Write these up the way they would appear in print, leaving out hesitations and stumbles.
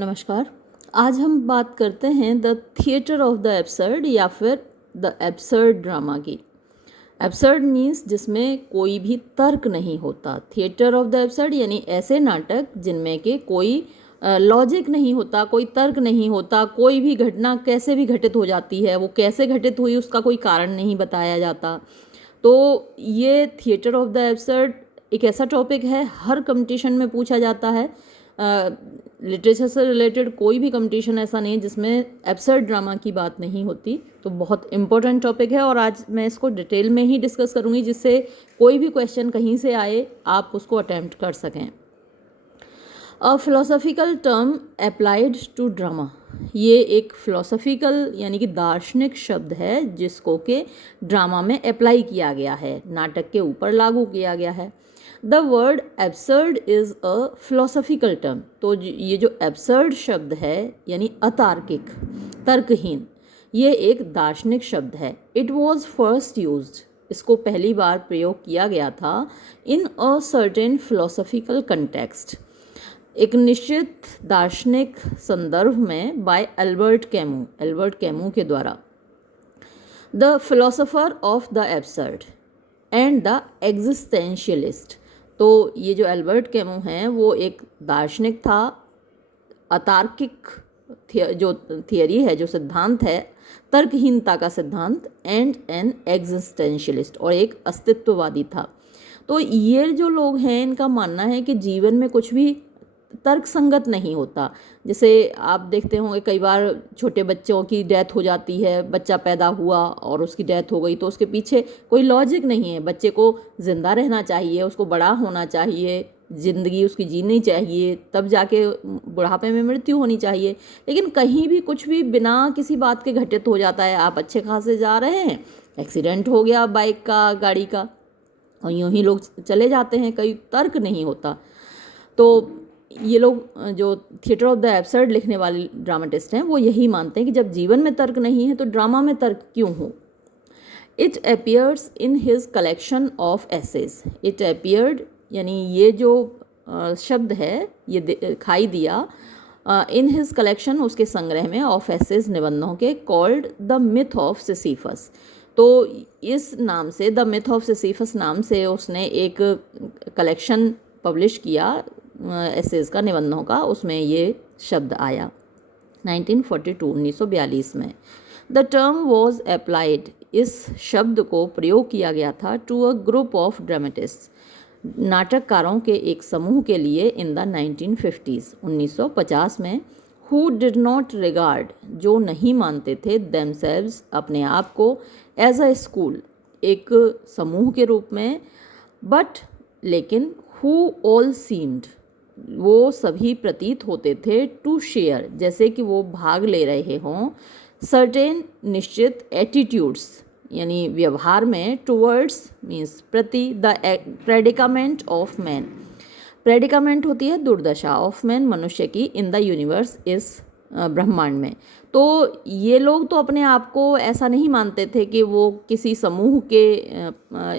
नमस्कार। आज हम बात करते हैं the theatre of the absurd या फिर द एब्सर्ड ड्रामा की। एब्सर्ड मीन्स जिसमें कोई भी तर्क नहीं होता। थिएटर ऑफ द एब्सर्ड यानी ऐसे नाटक जिनमें के कोई लॉजिक नहीं होता, कोई तर्क नहीं होता, कोई भी घटना कैसे भी घटित हो जाती है, वो कैसे घटित हुई उसका कोई कारण नहीं बताया जाता। तो ये थिएटर ऑफ द एब्सर्ड एक ऐसा टॉपिक है, हर कंपटीशन में पूछा जाता है। लिटरेचर से रिलेटेड कोई भी कंपटीशन ऐसा नहीं है जिसमें एब्सर्ड ड्रामा की बात नहीं होती। तो बहुत इम्पोर्टेंट टॉपिक है और आज मैं इसको डिटेल में ही डिस्कस करूँगी जिससे कोई भी क्वेश्चन कहीं से आए आप उसको अटैम्प्ट कर सकें। A philosophical term applied to drama, ये एक फिलोसॉफिकल यानी कि दार्शनिक शब्द है जिसको कि ड्रामा में अप्लाई किया गया है, नाटक के ऊपर लागू किया गया है। The word absurd is a philosophical term, तो ये जो एब्सर्ड शब्द है यानी अतार्किक, तर्कहीन, ये एक दार्शनिक शब्द है। इट वॉज फर्स्ट यूज्ड, इसको पहली बार प्रयोग किया गया था इन अ सर्टेन फिलोसॉफिकल कंटेक्स्ट, एक निश्चित दार्शनिक संदर्भ में, बाय एल्बर्ट कैमू के द्वारा। The philosopher of the absurd and the existentialist, तो ये जो एल्बर्ट कैमू हैं वो एक दार्शनिक था, अतार्किक जो थियरी है, जो सिद्धांत है, तर्कहीनता का सिद्धांत, एंड एन एग्जिस्टेंशियलिस्ट, और एक अस्तित्ववादी था। तो ये जो लोग हैं इनका मानना है कि जीवन में कुछ भी तर्क संगत नहीं होता। जैसे आप देखते होंगे कई बार छोटे बच्चों की डेथ हो जाती है, बच्चा पैदा हुआ और उसकी डेथ हो गई, तो उसके पीछे कोई लॉजिक नहीं है। बच्चे को ज़िंदा रहना चाहिए, उसको बड़ा होना चाहिए, ज़िंदगी उसकी जीनी चाहिए, तब जाके बुढ़ापे में मृत्यु होनी चाहिए। लेकिन कहीं भी कुछ भी बिना किसी बात के घटित हो जाता है। आप अच्छे खासे जा रहे हैं, एक्सीडेंट हो गया बाइक का, गाड़ी का, और यूँ ही लोग चले जाते हैं, कोई तर्क नहीं होता। तो ये लोग जो थिएटर ऑफ द एब्सर्ड लिखने वाले ड्रामेटिस्ट हैं वो यही मानते हैं कि जब जीवन में तर्क नहीं है तो ड्रामा में तर्क क्यों हो। It appears in his collection of essays, it appeared यानी ये जो शब्द है ये दिखाई दिया इन हिज कलेक्शन, उसके संग्रह में, ऑफ एसेज, निबंधों के, called the myth of Sisyphus. तो इस नाम से, द मिथ ऑफ सिसिफस नाम से उसने एक कलेक्शन पब्लिश किया एसेज का, निबंधों का, उसमें ये शब्द आया 1942 में। द टर्म वॉज अप्लाइड, इस शब्द को प्रयोग किया गया था to a group of dramatist, नाटककारों के एक समूह के लिए, इन द 1950s, 1950 में, हु डिड नॉट रिगार्ड, जो नहीं मानते थे, देमसेल्व्स, अपने आप को, एज अ स्कूल, एक समूह के रूप में, बट लेकिन, हु ऑल सीम्ड, वो सभी प्रतीत होते थे, टू शेयर, जैसे कि वो भाग ले रहे हों, सर्टेन, निश्चित, एटीट्यूड्स यानी व्यवहार में, टूवर्ड्स मीन्स प्रति, the predicament of man, predicament होती है दुर्दशा, ऑफ मैन मनुष्य की, इन द यूनिवर्स, इस ब्रह्मांड में। तो ये लोग तो अपने आप को ऐसा नहीं मानते थे कि वो किसी समूह के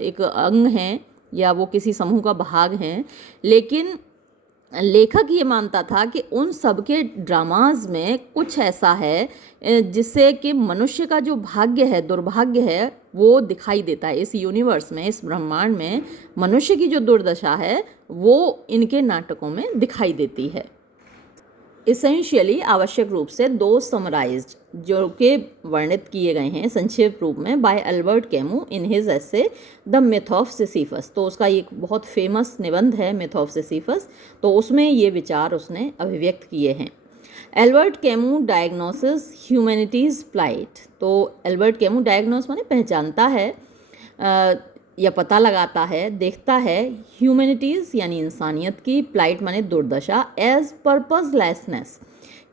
एक अंग हैं या वो किसी समूह का भाग हैं, लेकिन लेखक ये मानता था कि उन सब के ड्रामाज में कुछ ऐसा है जिससे कि मनुष्य का जो भाग्य है, दुर्भाग्य है, वो दिखाई देता है। इस यूनिवर्स में, इस ब्रह्मांड में मनुष्य की जो दुर्दशा है वो इनके नाटकों में दिखाई देती है। इसेंशियली, आवश्यक रूप से, दो समराइज्ड, जो कि वर्णित किए गए हैं संक्षेप रूप में, by Albert Camus in his essay the myth of Sisyphus. तो उसका एक बहुत फेमस निबंध है मिथ ऑफ सिसिफस, तो उसमें ये विचार उसने अभिव्यक्त किए हैं। Albert Camus diagnosis humanity's plight, तो एल्बर्ट कैमू, डायग्नोस माने पहचानता है या पता लगाता है, देखता है, ह्यूमैनिटीज़ यानी इंसानियत की, प्लाइट माने दुर्दशा, एज पर्पसलेसनेस,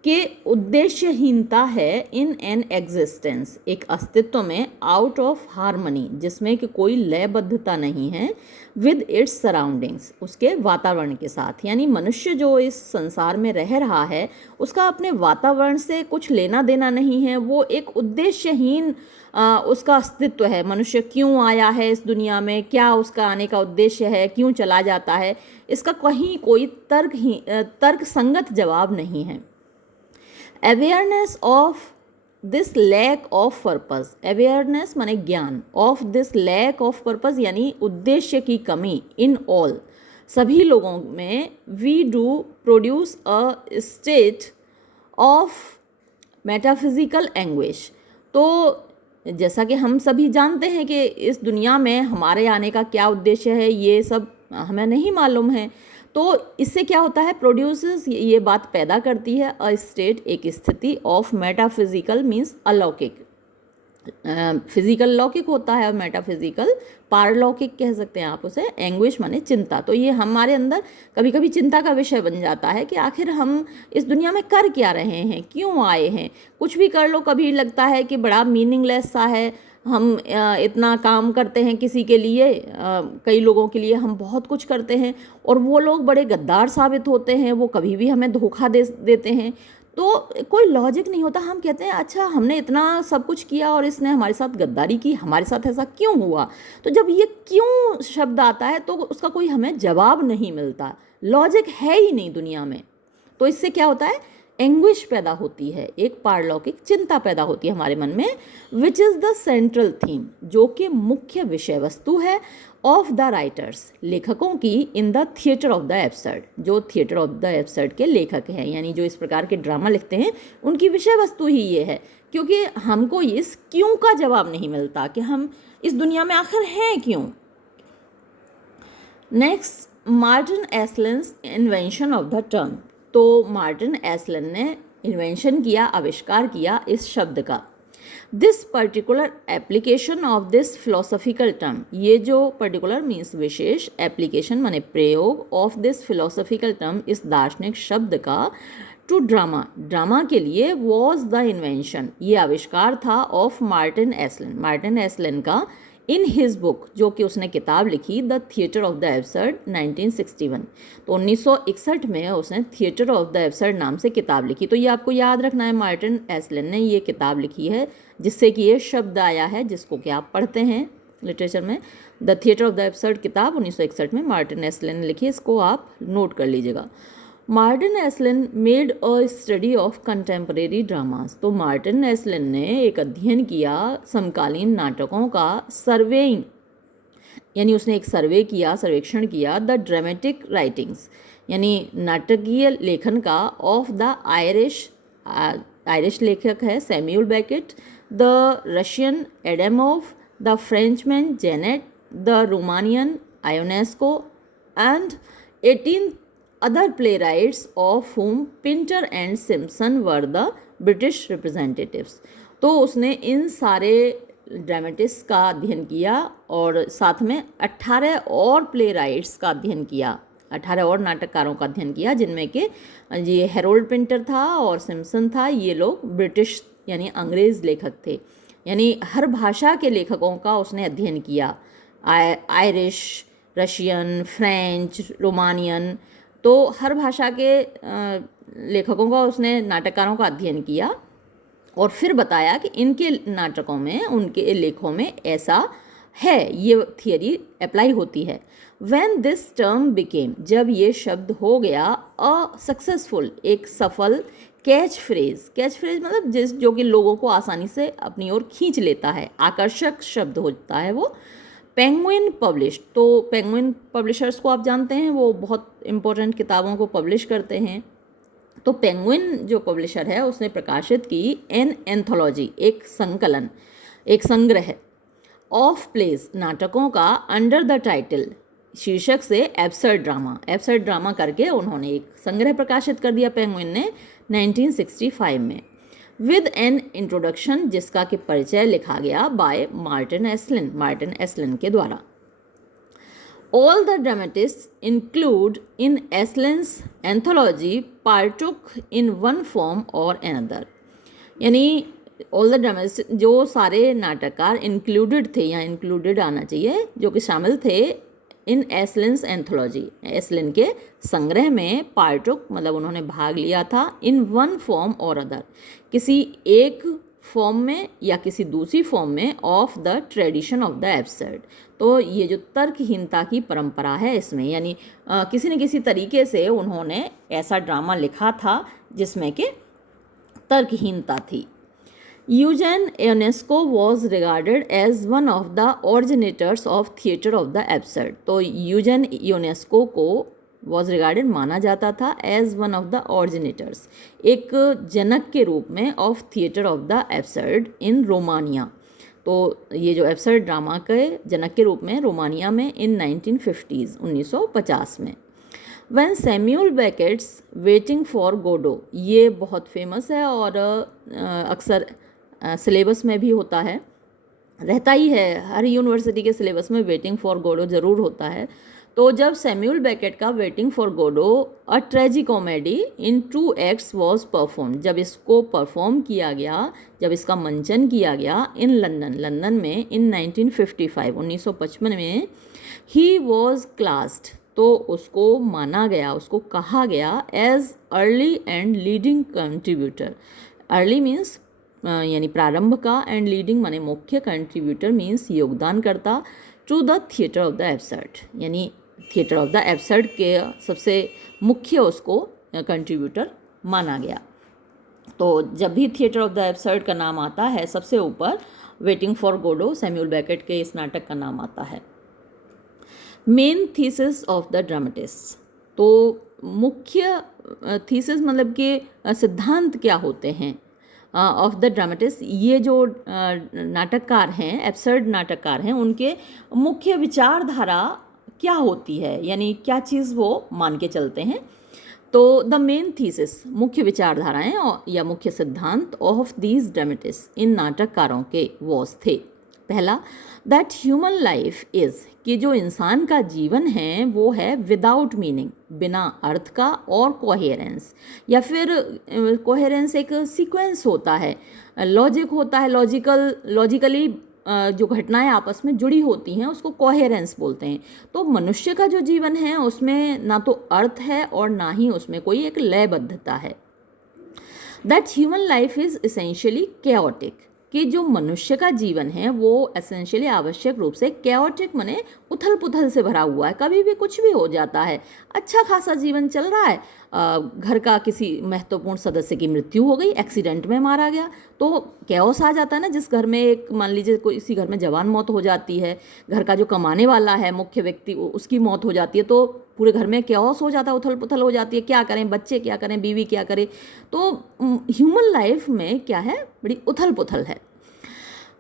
के उद्देश्यहीनता है, इन एन एग्जिस्टेंस, एक अस्तित्व में, आउट ऑफ हारमनी, जिसमें कि कोई लयबद्धता नहीं है, विद इट्स सराउंडिंग्स, उसके वातावरण के साथ। यानी मनुष्य जो इस संसार में रह रहा है उसका अपने वातावरण से कुछ लेना देना नहीं है, वो एक उद्देश्यहीन उसका अस्तित्व है। मनुष्य क्यों आया है इस दुनिया में, क्या उसका आने का उद्देश्य है, क्यों चला जाता है, इसका कहीं कोई तर्क संगत जवाब नहीं है। Awareness of this lack of purpose, awareness माने ज्ञान, of this lack of purpose यानी उद्देश्य की कमी, इन ऑल सभी लोगों में, we do produce a state of metaphysical anguish. तो जैसा कि हम सभी जानते हैं कि इस दुनिया में हमारे आने का क्या उद्देश्य है, ये सब हमें नहीं मालूम है। तो इससे क्या होता है, प्रोड्यूसेस ये बात पैदा करती है, अ स्टेट एक स्थिति, ऑफ मेटाफिजिकल मीन्स अलौकिक, फिजिकल लौकिक होता है और मेटाफिजिकल पारलौकिक कह सकते हैं आप उसे, एंग्विश माने चिंता। तो ये हमारे अंदर कभी कभी चिंता का विषय बन जाता है कि आखिर हम इस दुनिया में कर क्या रहे हैं, क्यों आए हैं। कुछ भी कर लो, कभी लगता है कि बड़ा मीनिंगलेस सा है, हम इतना काम करते हैं किसी के लिए, कई लोगों के लिए हम बहुत कुछ करते हैं और वो लोग बड़े गद्दार साबित होते हैं, वो कभी भी हमें धोखा देते हैं। तो कोई लॉजिक नहीं होता। हम कहते हैं अच्छा हमने इतना सब कुछ किया और इसने हमारे साथ गद्दारी की, हमारे साथ ऐसा क्यों हुआ। तो जब ये क्यों शब्द आता है तो उसका कोई हमें जवाब नहीं मिलता, लॉजिक है ही नहीं दुनिया में। तो इससे क्या होता है, एंग्विश पैदा होती है, एक पारलौकिक चिंता पैदा होती है हमारे मन में, which is the central theme, जो कि मुख्य विषय वस्तु है, ऑफ द राइटर्स लेखकों की, in the theatre of the absurd, जो थिएटर ऑफ द एब्सर्ड के लेखक हैं, यानी जो इस प्रकार के ड्रामा लिखते हैं उनकी विषय वस्तु ही ये है। क्योंकि हमको इस क्यों का जवाब नहीं मिलता कि हम इस दुनिया में आखिर हैं क्यों। Next, Martin Esslin's invention of the term. तो मार्टिन एस्लिन ने इन्वेंशन किया, आविष्कार किया इस शब्द का। This particular application of this philosophical term, ये जो पर्टिकुलर मीन्स विशेष, एप्लीकेशन माने प्रयोग, ऑफ दिस फिलोसॉफिकल टर्म इस दार्शनिक शब्द का, टू ड्रामा, ड्रामा के लिए, वॉज द इन्वेंशन, ये आविष्कार था, ऑफ मार्टिन एस्लिन, मार्टिन एस्लिन का, इन हिज बुक, जो कि उसने किताब लिखी, the theatre of the absurd 1961। तो 1961 में उसने थिएटर ऑफ द एब्सर्ड नाम से किताब लिखी। तो ये आपको याद रखना है, मार्टिन एस्लिन ने ये किताब लिखी है जिससे कि ये शब्द आया है, जिसको कि आप पढ़ते हैं लिटरेचर में। The theatre of the absurd किताब 1961 में मार्टिन एस्लिन ने लिखी, इसको आप नोट कर लीजिएगा। Martin Esslin made a study of contemporary dramas. तो मार्टिन एस्लिन ने एक अध्ययन किया समकालीन नाटकों का, सर्वेइंग यानी उसने एक सर्वे किया, सर्वेक्षण किया, द ड्रामेटिक राइटिंग्स यानी नाटकीय लेखन का, ऑफ द आयरिश लेखक है Samuel Beckett, the Russian Adamov, the Frenchman Genet, the Romanian Ionesco and 18 other playwrights of whom Pinter and Simpson were the British representatives। तो उसने इन सारे ड्रामेटिस्ट का अध्ययन किया और साथ में 18 और प्ले राइट्स का अध्ययन किया, 18 और नाटककारों का अध्ययन किया, जिनमें कि ये हेरोल्ड पिंटर था और सिम्पसन था। ये लोग ब्रिटिश यानी अंग्रेज़ लेखक थे, यानी हर भाषा के लेखकों का उसने अध्ययन किया, आयरिश, रशियन, फ्रेंच, रोमानियन, तो हर भाषा के लेखकों का उसने नाटककारों का अध्ययन किया और फिर बताया कि इनके नाटकों में, उनके लेखों में ऐसा है, ये थियरी अप्लाई होती है। व्हेन दिस टर्म बिकेम, जब ये शब्द हो गया अ सक्सेसफुल, एक सफल कैच फ्रेज मतलब जो कि लोगों को आसानी से अपनी ओर खींच लेता है, आकर्षक शब्द होता है वो। पेंगुइन पब्लिश, तो पेंगुइन पब्लिशर्स को आप जानते हैं, वो बहुत इम्पोर्टेंट किताबों को पब्लिश करते हैं। तो पेंगुइन जो पब्लिशर है उसने प्रकाशित की एन एंथोलॉजी, एक संकलन, एक संग्रह, ऑफ प्लेज, नाटकों का, अंडर द टाइटल, शीर्षक से एब्सर्ड ड्रामा करके उन्होंने एक संग्रह प्रकाशित कर दिया पेंगुइन ने 1965 में, विद एन इंट्रोडक्शन, जिसका कि परिचय लिखा गया बाय मार्टिन एस्लिन के द्वारा। All the dramatist include in Esslin's anthology partook in one form or another, यानी ऑल द ड्रामेटिस्ट, जो सारे नाटककार इंक्लूडेड थे, या इंक्लूडेड आना चाहिए, जो कि शामिल थे इन एस्लिन्स एंथोलॉजी, एस्लिन के संग्रह में, पार्टुक मतलब उन्होंने भाग लिया था, इन वन फॉर्म और अदर, किसी एक फॉर्म में या किसी दूसरी फॉर्म में, of the tradition of the absurd. तो ये जो तर्कहीनता की परंपरा है इसमें, यानी किसी न किसी तरीके से उन्होंने ऐसा ड्रामा लिखा था जिसमें कि तर्कहीनता थी। Eugene Ionesco was regarded as one of the originators of theatre of the absurd. तो यूजेन योनेस्को को वॉज रिगार्डेड माना जाता था as one of the originators, एक जनक के रूप में, of theatre of the absurd in Romania. तो ये जो एब्सर्ड ड्रामा के जनक के रूप में रोमानिया में इन 1950s 1950 में। When Samuel Beckett's waiting for Godot, ये बहुत फेमस है और अक्सर सिलेबस में भी होता है, रहता ही है, हर यूनिवर्सिटी के सिलेबस में वेटिंग फॉर गोडो ज़रूर होता है। तो जब सैम्यूल बेकेट का waiting for Godot a tragicomedy in 2 acts was perform, जब इसको परफॉर्म किया गया, जब इसका मंचन किया गया इन लंदन में इन 1955 में, ही वॉज क्लास्ड, तो उसको माना गया, उसको कहा गया as early and leading contributor. Early means यानी प्रारंभ का, एंड लीडिंग माने मुख्य, कंट्रीब्यूटर मीन्स योगदानकर्ता, to the theatre of the absurd, यानी थिएटर ऑफ द एब्सर्ड के सबसे मुख्य उसको कंट्रीब्यूटर माना गया। तो जब भी थिएटर ऑफ द एब्सर्ड का नाम आता है, सबसे ऊपर waiting for Godot Samuel Beckett के इस नाटक का नाम आता है। Main thesis of the dramatist, तो मुख्य थीसिस मतलब कि सिद्धांत क्या होते हैं ऑफ द ड्रामेटिस्ट, ये जो नाटककार हैं, एब्सर्ड नाटककार हैं, उनके मुख्य विचारधारा क्या होती है, यानी क्या चीज़ वो मान के चलते हैं। तो द मेन थीसिस, मुख्य विचारधाराएं या मुख्य सिद्धांत ऑफ दीज ड्रामेटिस्ट, इन नाटककारों के वॉज थे। पहला, दैट ह्यूमन लाइफ इज़, कि जो इंसान का जीवन है वो है विदाउट मीनिंग, बिना अर्थ का, और कोहेरेंस, या फिर कोहेरेंस एक सीक्वेंस होता है, लॉजिक होता है, लॉजिकली जो घटनाएं आपस में जुड़ी होती हैं उसको कोहेरेंस बोलते हैं। तो मनुष्य का जो जीवन है उसमें ना तो अर्थ है और ना ही उसमें कोई एक लयबद्धता है। That human life is essentially chaotic, कि जो मनुष्य का जीवन है वो एसेंशियली आवश्यक रूप से केओटिक माने उथल पुथल से भरा हुआ है, कभी भी कुछ भी हो जाता है। अच्छा खासा जीवन चल रहा है, घर का किसी महत्वपूर्ण सदस्य की मृत्यु हो गई, एक्सीडेंट में मारा गया, तो कैओस आ जाता है ना। जिस घर में एक, मान लीजिए कोई इसी घर में जवान मौत हो जाती है, घर का जो कमाने वाला है मुख्य व्यक्ति, उसकी मौत हो जाती है, तो पूरे घर में कैओस हो जाता है, उथल पुथल हो जाती है, क्या करें, बच्चे क्या करें, बीवी क्या करे। तो ह्यूमन लाइफ में क्या है, बड़ी उथल पुथल है।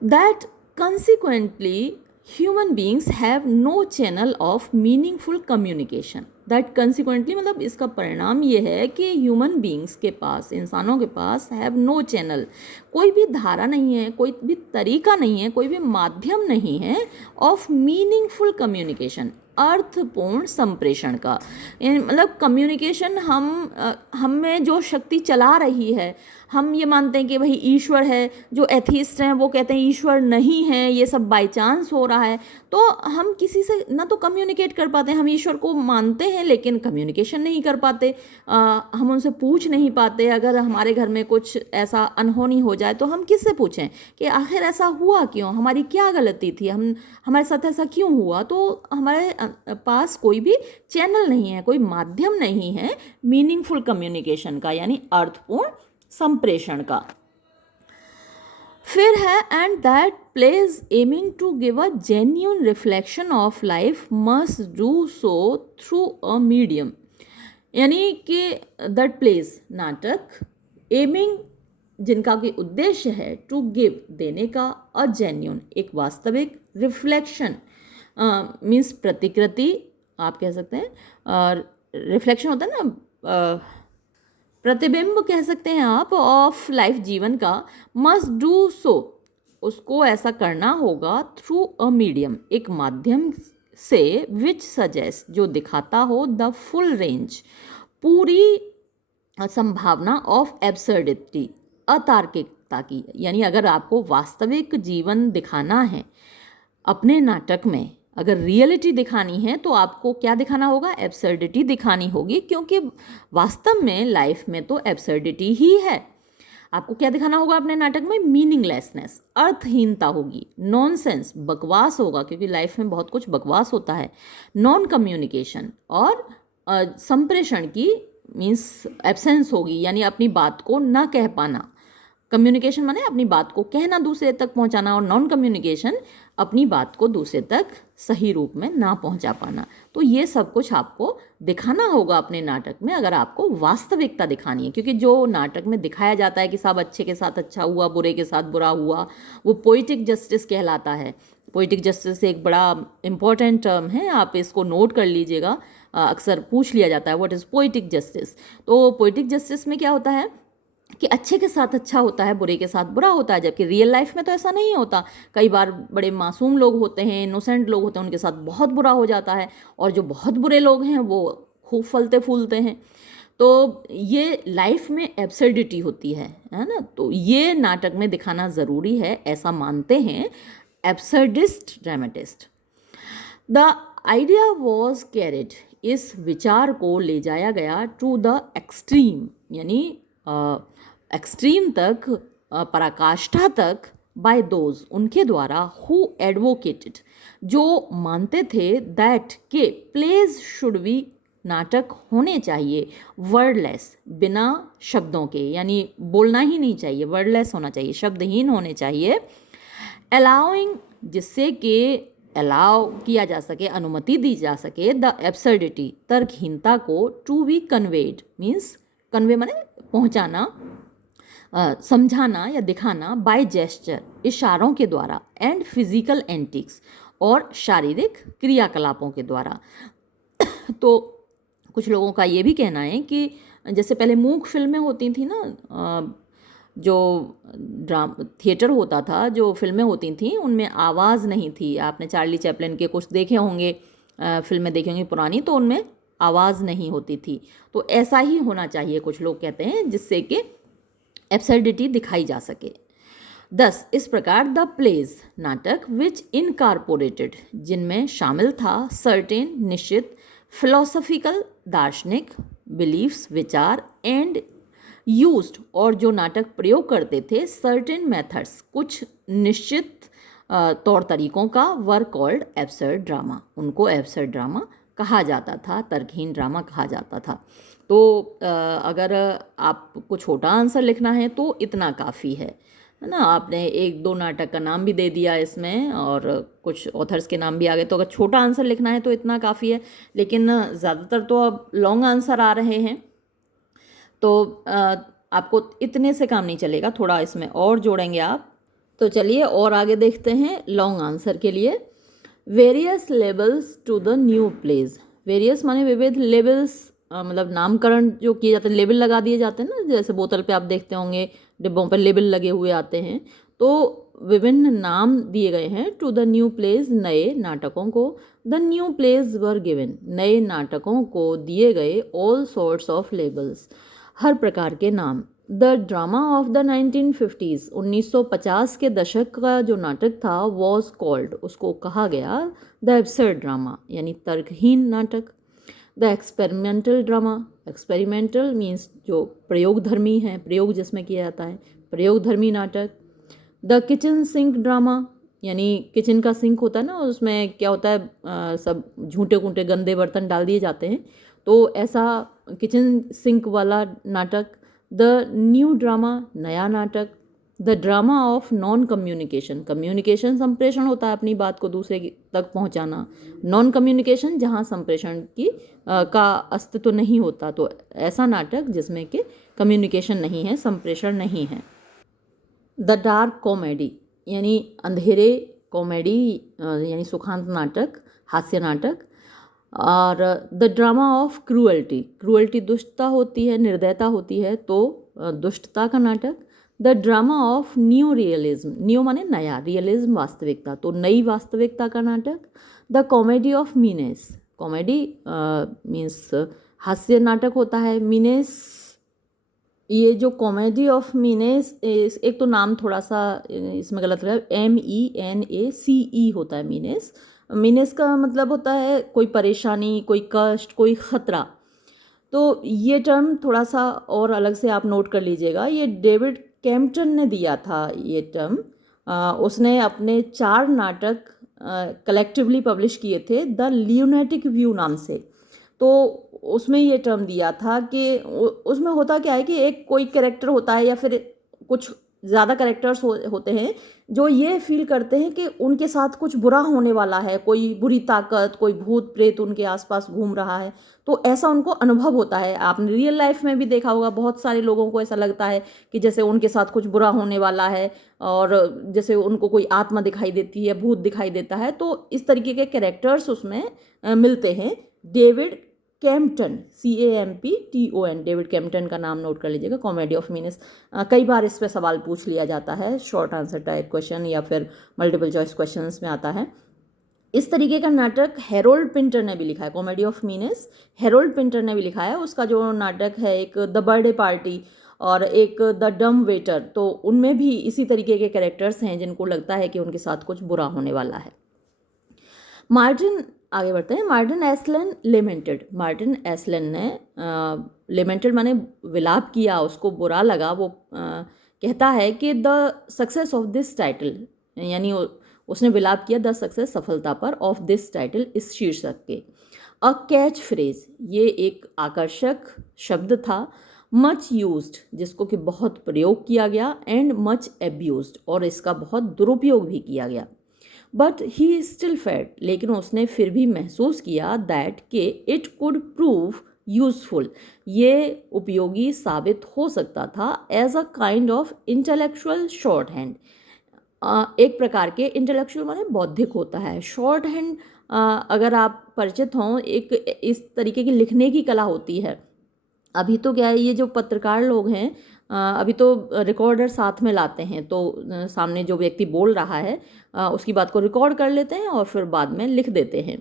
That consequently human beings have no channel of meaningful communication. That consequently मतलब इसका परिणाम ये है कि ह्यूमन बींग्स के पास, इंसानों के पास, हैव नो चैनल, कोई भी धारा नहीं है, कोई भी तरीका नहीं है, कोई भी माध्यम नहीं है, ऑफ मीनिंगफुल कम्युनिकेशन, अर्थपूर्ण संप्रेषण का। मतलब कम्युनिकेशन हम में जो शक्ति चला रही है, हम ये मानते हैं कि भाई ईश्वर है, जो एथीस्ट हैं वो कहते हैं ईश्वर नहीं है, ये सब बाय चांस हो रहा है, तो हम किसी से ना तो कम्युनिकेट कर पाते हैं, हम ईश्वर को मानते हैं लेकिन कम्युनिकेशन नहीं कर पाते, हम उनसे पूछ नहीं पाते। अगर हमारे घर में कुछ ऐसा अनहोनी हो जाए तो हम किससे पूछें कि आखिर ऐसा हुआ क्यों, हमारी क्या गलती थी, हमारे साथ ऐसा क्यों हुआ। तो हमारे पास कोई भी चैनल नहीं है, कोई माध्यम नहीं है मीनिंगफुल कम्युनिकेशन का, यानी अर्थपूर्ण संप्रेषण का। फिर है and that plays aiming to give a genuine reflection of life must do so through a medium, यानी कि दैट प्लेज नाटक एमिंग जिनका कि उद्देश्य है टू गिव देने का, अ जेन्यून एक वास्तविक, रिफ्लेक्शन मीन्स प्रतिकृति आप कह सकते हैं, और रिफ्लेक्शन होता है ना प्रतिबिंब कह सकते हैं आप, ऑफ लाइफ जीवन का, मस्ट डू सो उसको ऐसा करना होगा थ्रू अ मीडियम एक माध्यम से, विच सजेस्ट जो दिखाता हो द फुल रेंज पूरी संभावना ऑफ एब्सर्डिटी अतार्किकता की। यानी अगर आपको वास्तविक जीवन दिखाना है अपने नाटक में, अगर रियलिटी दिखानी है तो आपको क्या दिखाना होगा, एब्सर्डिटी दिखानी होगी, क्योंकि वास्तव में लाइफ में तो एब्सर्डिटी ही है। आपको क्या दिखाना होगा अपने नाटक में, मीनिंगलेसनेस, अर्थहीनता होगी, नॉनसेंस बकवास होगा, क्योंकि लाइफ में बहुत कुछ बकवास होता है, नॉन कम्युनिकेशन और संप्रेषण की मीन्स एब्सेंस होगी, यानी अपनी बात को ना कह पाना, कम्युनिकेशन माने अपनी बात को कहना, दूसरे तक पहुंचाना, और नॉन कम्युनिकेशन अपनी बात को दूसरे तक सही रूप में ना पहुंचा पाना। तो ये सब कुछ आपको दिखाना होगा अपने नाटक में, अगर आपको वास्तविकता दिखानी है, क्योंकि जो नाटक में दिखाया जाता है कि सब अच्छे के साथ अच्छा हुआ, बुरे के साथ बुरा हुआ, वो पोइटिक जस्टिस कहलाता है। पोइटिक जस्टिस एक बड़ा इंपॉर्टेंट टर्म है, आप इसको नोट कर लीजिएगा, अक्सर पूछ लिया जाता है व्हाट इज़ पोइटिक जस्टिस। तो पोइटिक जस्टिस में क्या होता है कि अच्छे के साथ अच्छा होता है, बुरे के साथ बुरा होता है, जबकि रियल लाइफ में तो ऐसा नहीं होता। कई बार बड़े मासूम लोग होते हैं, इनोसेंट लोग होते हैं, उनके साथ बहुत बुरा हो जाता है, और जो बहुत बुरे लोग हैं वो खूब फलते फूलते हैं। तो ये लाइफ में एब्सर्डिटी होती है ना। तो ये नाटक में दिखाना ज़रूरी है, ऐसा मानते हैं absurdist dramatist. The idea was carried, इस विचार को ले जाया गया टू द एक्सट्रीम, यानी एक्सट्रीम तक, पराकाष्ठा तक, बाय दोज, उनके द्वारा, हु एडवोकेटेड, जो मानते थे दैट के प्लेज शुड बी, नाटक होने चाहिए वर्डलेस, बिना शब्दों के, यानी बोलना ही नहीं चाहिए, वर्डलेस होना चाहिए, शब्दहीन होने चाहिए, अलाउइंग, जिससे कि अलाउ किया जा सके, अनुमति दी जा सके, द एब्सर्डिटी, तर्कहीनता को, to be conveyed, means convey माने पहुंचाना, समझाना या दिखाना, बाय जेस्चर, इशारों के द्वारा, एंड फिजिकल एंटिक्स, और शारीरिक क्रियाकलापों के द्वारा। तो कुछ लोगों का ये भी कहना है कि जैसे पहले मूक फिल्में होती थी ना, जो थिएटर होता था, जो फिल्में होती थी, उनमें आवाज़ नहीं थी। आपने चार्ली चैपलिन के कुछ देखे होंगे, फिल्में देखी होंगी पुरानी, तो उनमें आवाज़ नहीं होती थी। तो ऐसा ही होना चाहिए, कुछ लोग कहते हैं, जिससे कि एब्सर्डिटी दिखाई जा सके। दस, इस प्रकार द प्लेज, नाटक, विच इनकारपोरेटेड, जिनमें शामिल था, सर्टेन, निश्चित, फिलोसॉफिकल, दार्शनिक, बिलीफ्स, विचार, एंड यूज्ड, और जो नाटक प्रयोग करते थे, सर्टेन मेथड्स, कुछ निश्चित तौर तरीकों का, वर कॉल्ड एब्सर्ड ड्रामा, उनको एब्सर्ड ड्रामा कहा जाता था, तर्कहीन ड्रामा कहा जाता था। तो अगर आपको छोटा आंसर लिखना है तो इतना काफ़ी है ना। आपने एक दो नाटक का नाम भी दे दिया इसमें, और कुछ ऑथर्स के नाम भी आ गए, तो अगर छोटा आंसर लिखना है तो इतना काफ़ी है। लेकिन ज़्यादातर तो अब लॉन्ग आंसर आ रहे हैं, तो आपको इतने से काम नहीं चलेगा, थोड़ा इसमें और जोड़ेंगे आप। तो चलिए और आगे देखते हैं लॉन्ग आंसर के लिए। Various labels to the new plays, various माने विविध, लेबल्स मतलब नामकरण जो किए जाते हैं, लेबल लगा दिए जाते हैं ना, जैसे बोतल पे आप देखते होंगे डिब्बों पर लेबल लगे हुए आते हैं, तो विभिन्न नाम दिए गए हैं टू द न्यू प्लेज, नए नाटकों को। The new plays were given, नए नाटकों को दिए गए ऑल सॉर्ट्स ऑफ लेबल्स, हर प्रकार के नाम। The drama of the 1950s, 1950 के दशक का जो नाटक था, वॉज कॉल्ड, उसको कहा गया द एब्सर्ड ड्रामा, यानी तर्कहीन नाटक। The experimental drama, experimental means जो प्रयोग धर्मी है, प्रयोग जिसमें किया जाता है, प्रयोग धर्मी नाटक। द किचन सिंक ड्रामा, यानी किचन का सिंक होता है ना, उसमें क्या होता है, सब झूठे कूटे गंदे बर्तन डाल दिए जाते हैं, तो ऐसा किचन सिंक वाला नाटक। द न्यू ड्रामा, नया नाटक। The drama of non communication, communication संप्रेषण होता है, अपनी बात को दूसरे तक पहुंचाना। नॉन कम्युनिकेशन जहां संप्रेषण की का अस्तित्व नहीं होता, तो ऐसा नाटक जिसमें कि कम्युनिकेशन नहीं है, संप्रेषण नहीं है। द डार्क कॉमेडी, यानी अंधेरे कॉमेडी, यानी सुखांत नाटक, हास्य नाटक। और the drama of cruelty, cruelty दुष्टता होती है, निर्दयता होती है, तो दुष्टता का नाटक। The drama of new realism, new माने नया, रियलिज्म वास्तविकता, तो नई वास्तविकता का नाटक। The comedy of menace, comedy means हास्य नाटक होता है। मीनेस, ये जो कॉमेडी ऑफ मीनेस, एक तो नाम थोड़ा सा इसमें गलत है, MENACE होता है मीनेस। मीनेस का मतलब होता है कोई परेशानी, कोई कष्ट, कोई ख़तरा। तो ये टर्म थोड़ा सा और अलग से आप नोट कर लीजिएगा, ये डेविड कैम्पटन ने दिया था ये टर्म। उसने अपने 4 नाटक कलेक्टिवली पब्लिश किए थे द ल्यूनेटिक व्यू नाम से। तो उसमें ये टर्म दिया था कि उसमें होता क्या है कि एक कोई कैरेक्टर होता है या फिर कुछ ज़्यादा कैरेक्टर्स होते हैं जो ये फील करते हैं कि उनके साथ कुछ बुरा होने वाला है, कोई बुरी ताकत, कोई भूत प्रेत उनके आसपास घूम रहा है, तो ऐसा उनको अनुभव होता है। आपने रियल लाइफ में भी देखा होगा, बहुत सारे लोगों को ऐसा लगता है कि जैसे उनके साथ कुछ बुरा होने वाला है, और जैसे उनको कोई आत्मा दिखाई देती है, भूत दिखाई देता है। तो इस तरीके के कैरेक्टर्स उसमें मिलते हैं। David Kempton, CAMPTON, David Kempton का नाम नोट कर लीजिएगा। कॉमेडी ऑफ मीनिंग्स, कई बार इस पे सवाल पूछ लिया जाता है, शॉर्ट आंसर टाइप क्वेश्चन या फिर मल्टीपल चॉइस क्वेश्चंस में आता है। इस तरीके का नाटक हैरोल्ड पिंटर ने भी लिखा है। Comedy of meanings Harold Pinter ने भी लिखा है। उसका जो नाटक है, एक द बर्थडे पार्टी और एक द डम वेटर, तो उनमें भी इसी तरीके के कैरेक्टर्स हैं जिनको लगता है कि उनके साथ कुछ बुरा होने वाला है। मार्टिन, आगे बढ़ते हैं। मार्टिन एसलन लेमेंटेड। मार्टिन एसलन ने लेमेंटेड माने विलाप किया, उसको बुरा लगा। वो कहता है कि the success of this title, यानी उसने विलाप किया द सक्सेस, सफलता पर, ऑफ दिस टाइटल, इस शीर्षक के। अ कैच फ्रेज, ये एक आकर्षक शब्द था। मच यूज्ड, जिसको कि बहुत प्रयोग किया गया। एंड मच एब्यूज्ड, और इसका बहुत दुरुपयोग भी किया गया। बट ही स्टिल फेल्ट, लेकिन उसने फिर भी महसूस किया दैट के इट कुड प्रूव यूजफुल, ये उपयोगी साबित हो सकता था। As a kind of intellectual shorthand, एक प्रकार के, इंटेलेक्चुअल माने बौद्धिक होता है, शॉर्ट हैंड अगर आप परिचित हों, एक इस तरीके की लिखने की कला होती है। अभी तो क्या है, ये जो पत्रकार लोग हैं, अभी तो रिकॉर्डर साथ में लाते हैं, तो सामने जो व्यक्ति बोल रहा है उसकी बात को रिकॉर्ड कर लेते हैं और फिर बाद में लिख देते हैं।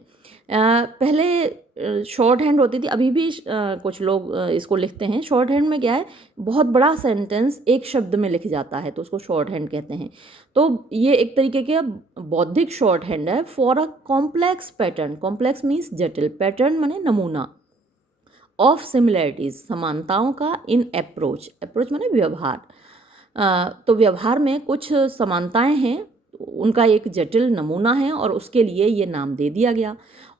पहले शॉर्ट हैंड होती थी, अभी भी कुछ लोग इसको लिखते हैं। शॉर्ट हैंड में क्या है, बहुत बड़ा सेंटेंस एक शब्द में लिख जाता है, तो उसको शॉर्ट हैंड कहते हैं। तो ये एक तरीके के बौद्धिक शॉर्ट हैंड है for a complex pattern. Complex means जटिल, पैटर्न माने नमूना, ऑफ सिमिलैरिटीज, समानताओं का, इन अप्रोच, अप्रोच माने व्यवहार, तो व्यवहार में कुछ समानताएं हैं, उनका एक जटिल नमूना है और उसके लिए ये नाम दे दिया गया।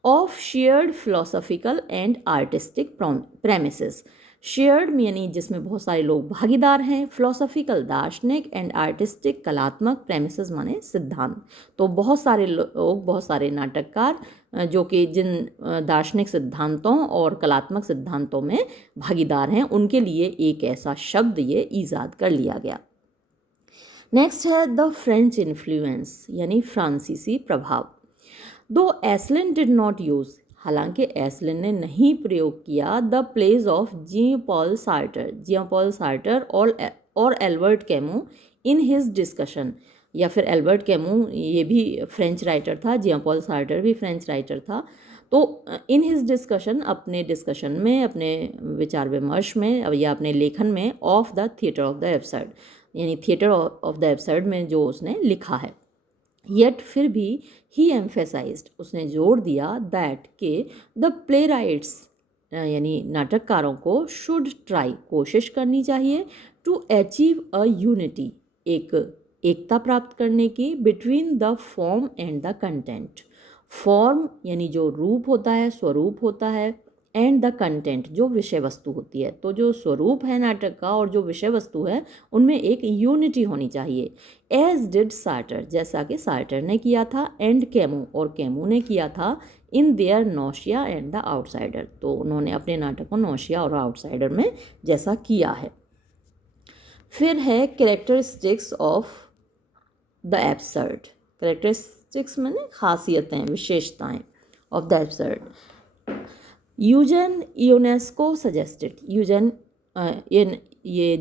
Of shared philosophical and artistic premises, shared यानी जिसमें बहुत सारे लोग भागीदार हैं, फिलोसॉफिकल दार्शनिक, एंड आर्टिस्टिक कलात्मक, प्रेमिसेस माने सिद्धांत। तो बहुत सारे लोग, बहुत सारे नाटककार जो कि जिन दार्शनिक सिद्धांतों और कलात्मक सिद्धांतों में भागीदार हैं, उनके लिए एक ऐसा शब्द ये ईजाद कर लिया गया। नेक्स्ट है द फ्रेंच इन्फ्लुएंस, यानी फ्रांसीसी प्रभाव। Though Esslin did not use, हालांकि एसलिन ने नहीं प्रयोग किया the plays of Jean Paul Sartre और Albert Camus in his discussion, या फिर एल्बर्ट कैमू ये भी फ्रेंच राइटर था, जीन पॉल सार्टर भी फ्रेंच राइटर था। तो इन हिज डिस्कशन, अपने डिस्कशन में, अपने विचार विमर्श में या अपने लेखन में, of the theatre of the absurd, यानी थिएटर ऑफ द एब्सर्ड में जो उसने लिखा है। येट फिर भी ही एम्फेसाइज्ड, उसने जोर दिया दैट के द प्ले राइट्स, यानी नाटककारों को, शुड ट्राई, कोशिश करनी चाहिए, टू अचीव अ यूनिटी, एकता प्राप्त करने की, between the form and the content. Form यानी जो रूप होता है, स्वरूप होता है, एंड द कंटेंट जो विषय वस्तु होती है। तो जो स्वरूप है नाटक का और जो विषय वस्तु है, उनमें एक यूनिटी होनी चाहिए। एज डिड सार्टर, जैसा कि सार्टर ने किया था, एंड कैमू, और कैमू ने किया था, in their nausea and the outsider, तो उन्होंने अपने नाटक को नौशिया और आउटसाइडर में जैसा किया है। फिर है characteristics of the absurd. Characteristics माने खासियतें, विशेषताएं, of the absurd. Eugene Ionesco suggested, Eugene ये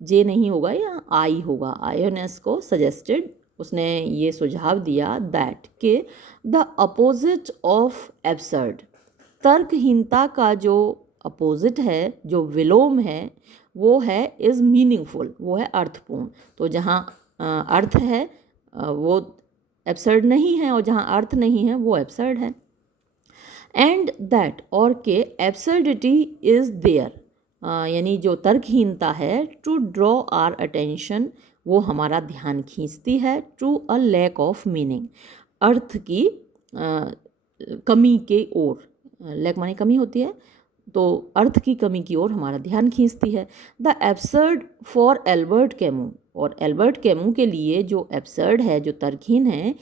जे नहीं होगा, या आई होगा, यूनेस्को सजेस्टेड, उसने ये सुझाव दिया दैट के द अपोजिट ऑफ एब्सर्ड, तर्कहीनता का जो अपोजिट है, जो विलोम है, वो है इज़ मीनिंगफुल, वो है अर्थपूर्ण। तो जहाँ अर्थ है वो एब्सर्ड नहीं है, और जहाँ अर्थ नहीं है वो एब्सर्ड है। एंड दैट, और के एब्सर्डिटी इज़ देयर, यानी जो तर्कहीनता है, टू ड्रॉ आर अटेंशन, वो हमारा ध्यान खींचती है, to a lack of meaning, अर्थ की कमी के ओर। लैक माने कमी होती है, तो अर्थ की कमी की ओर हमारा ध्यान खींचती है। The absurd for Albert Camus, और एल्बर्ट कैमू के लिए जो एब्सर्ड है, जो तर्कहीन है,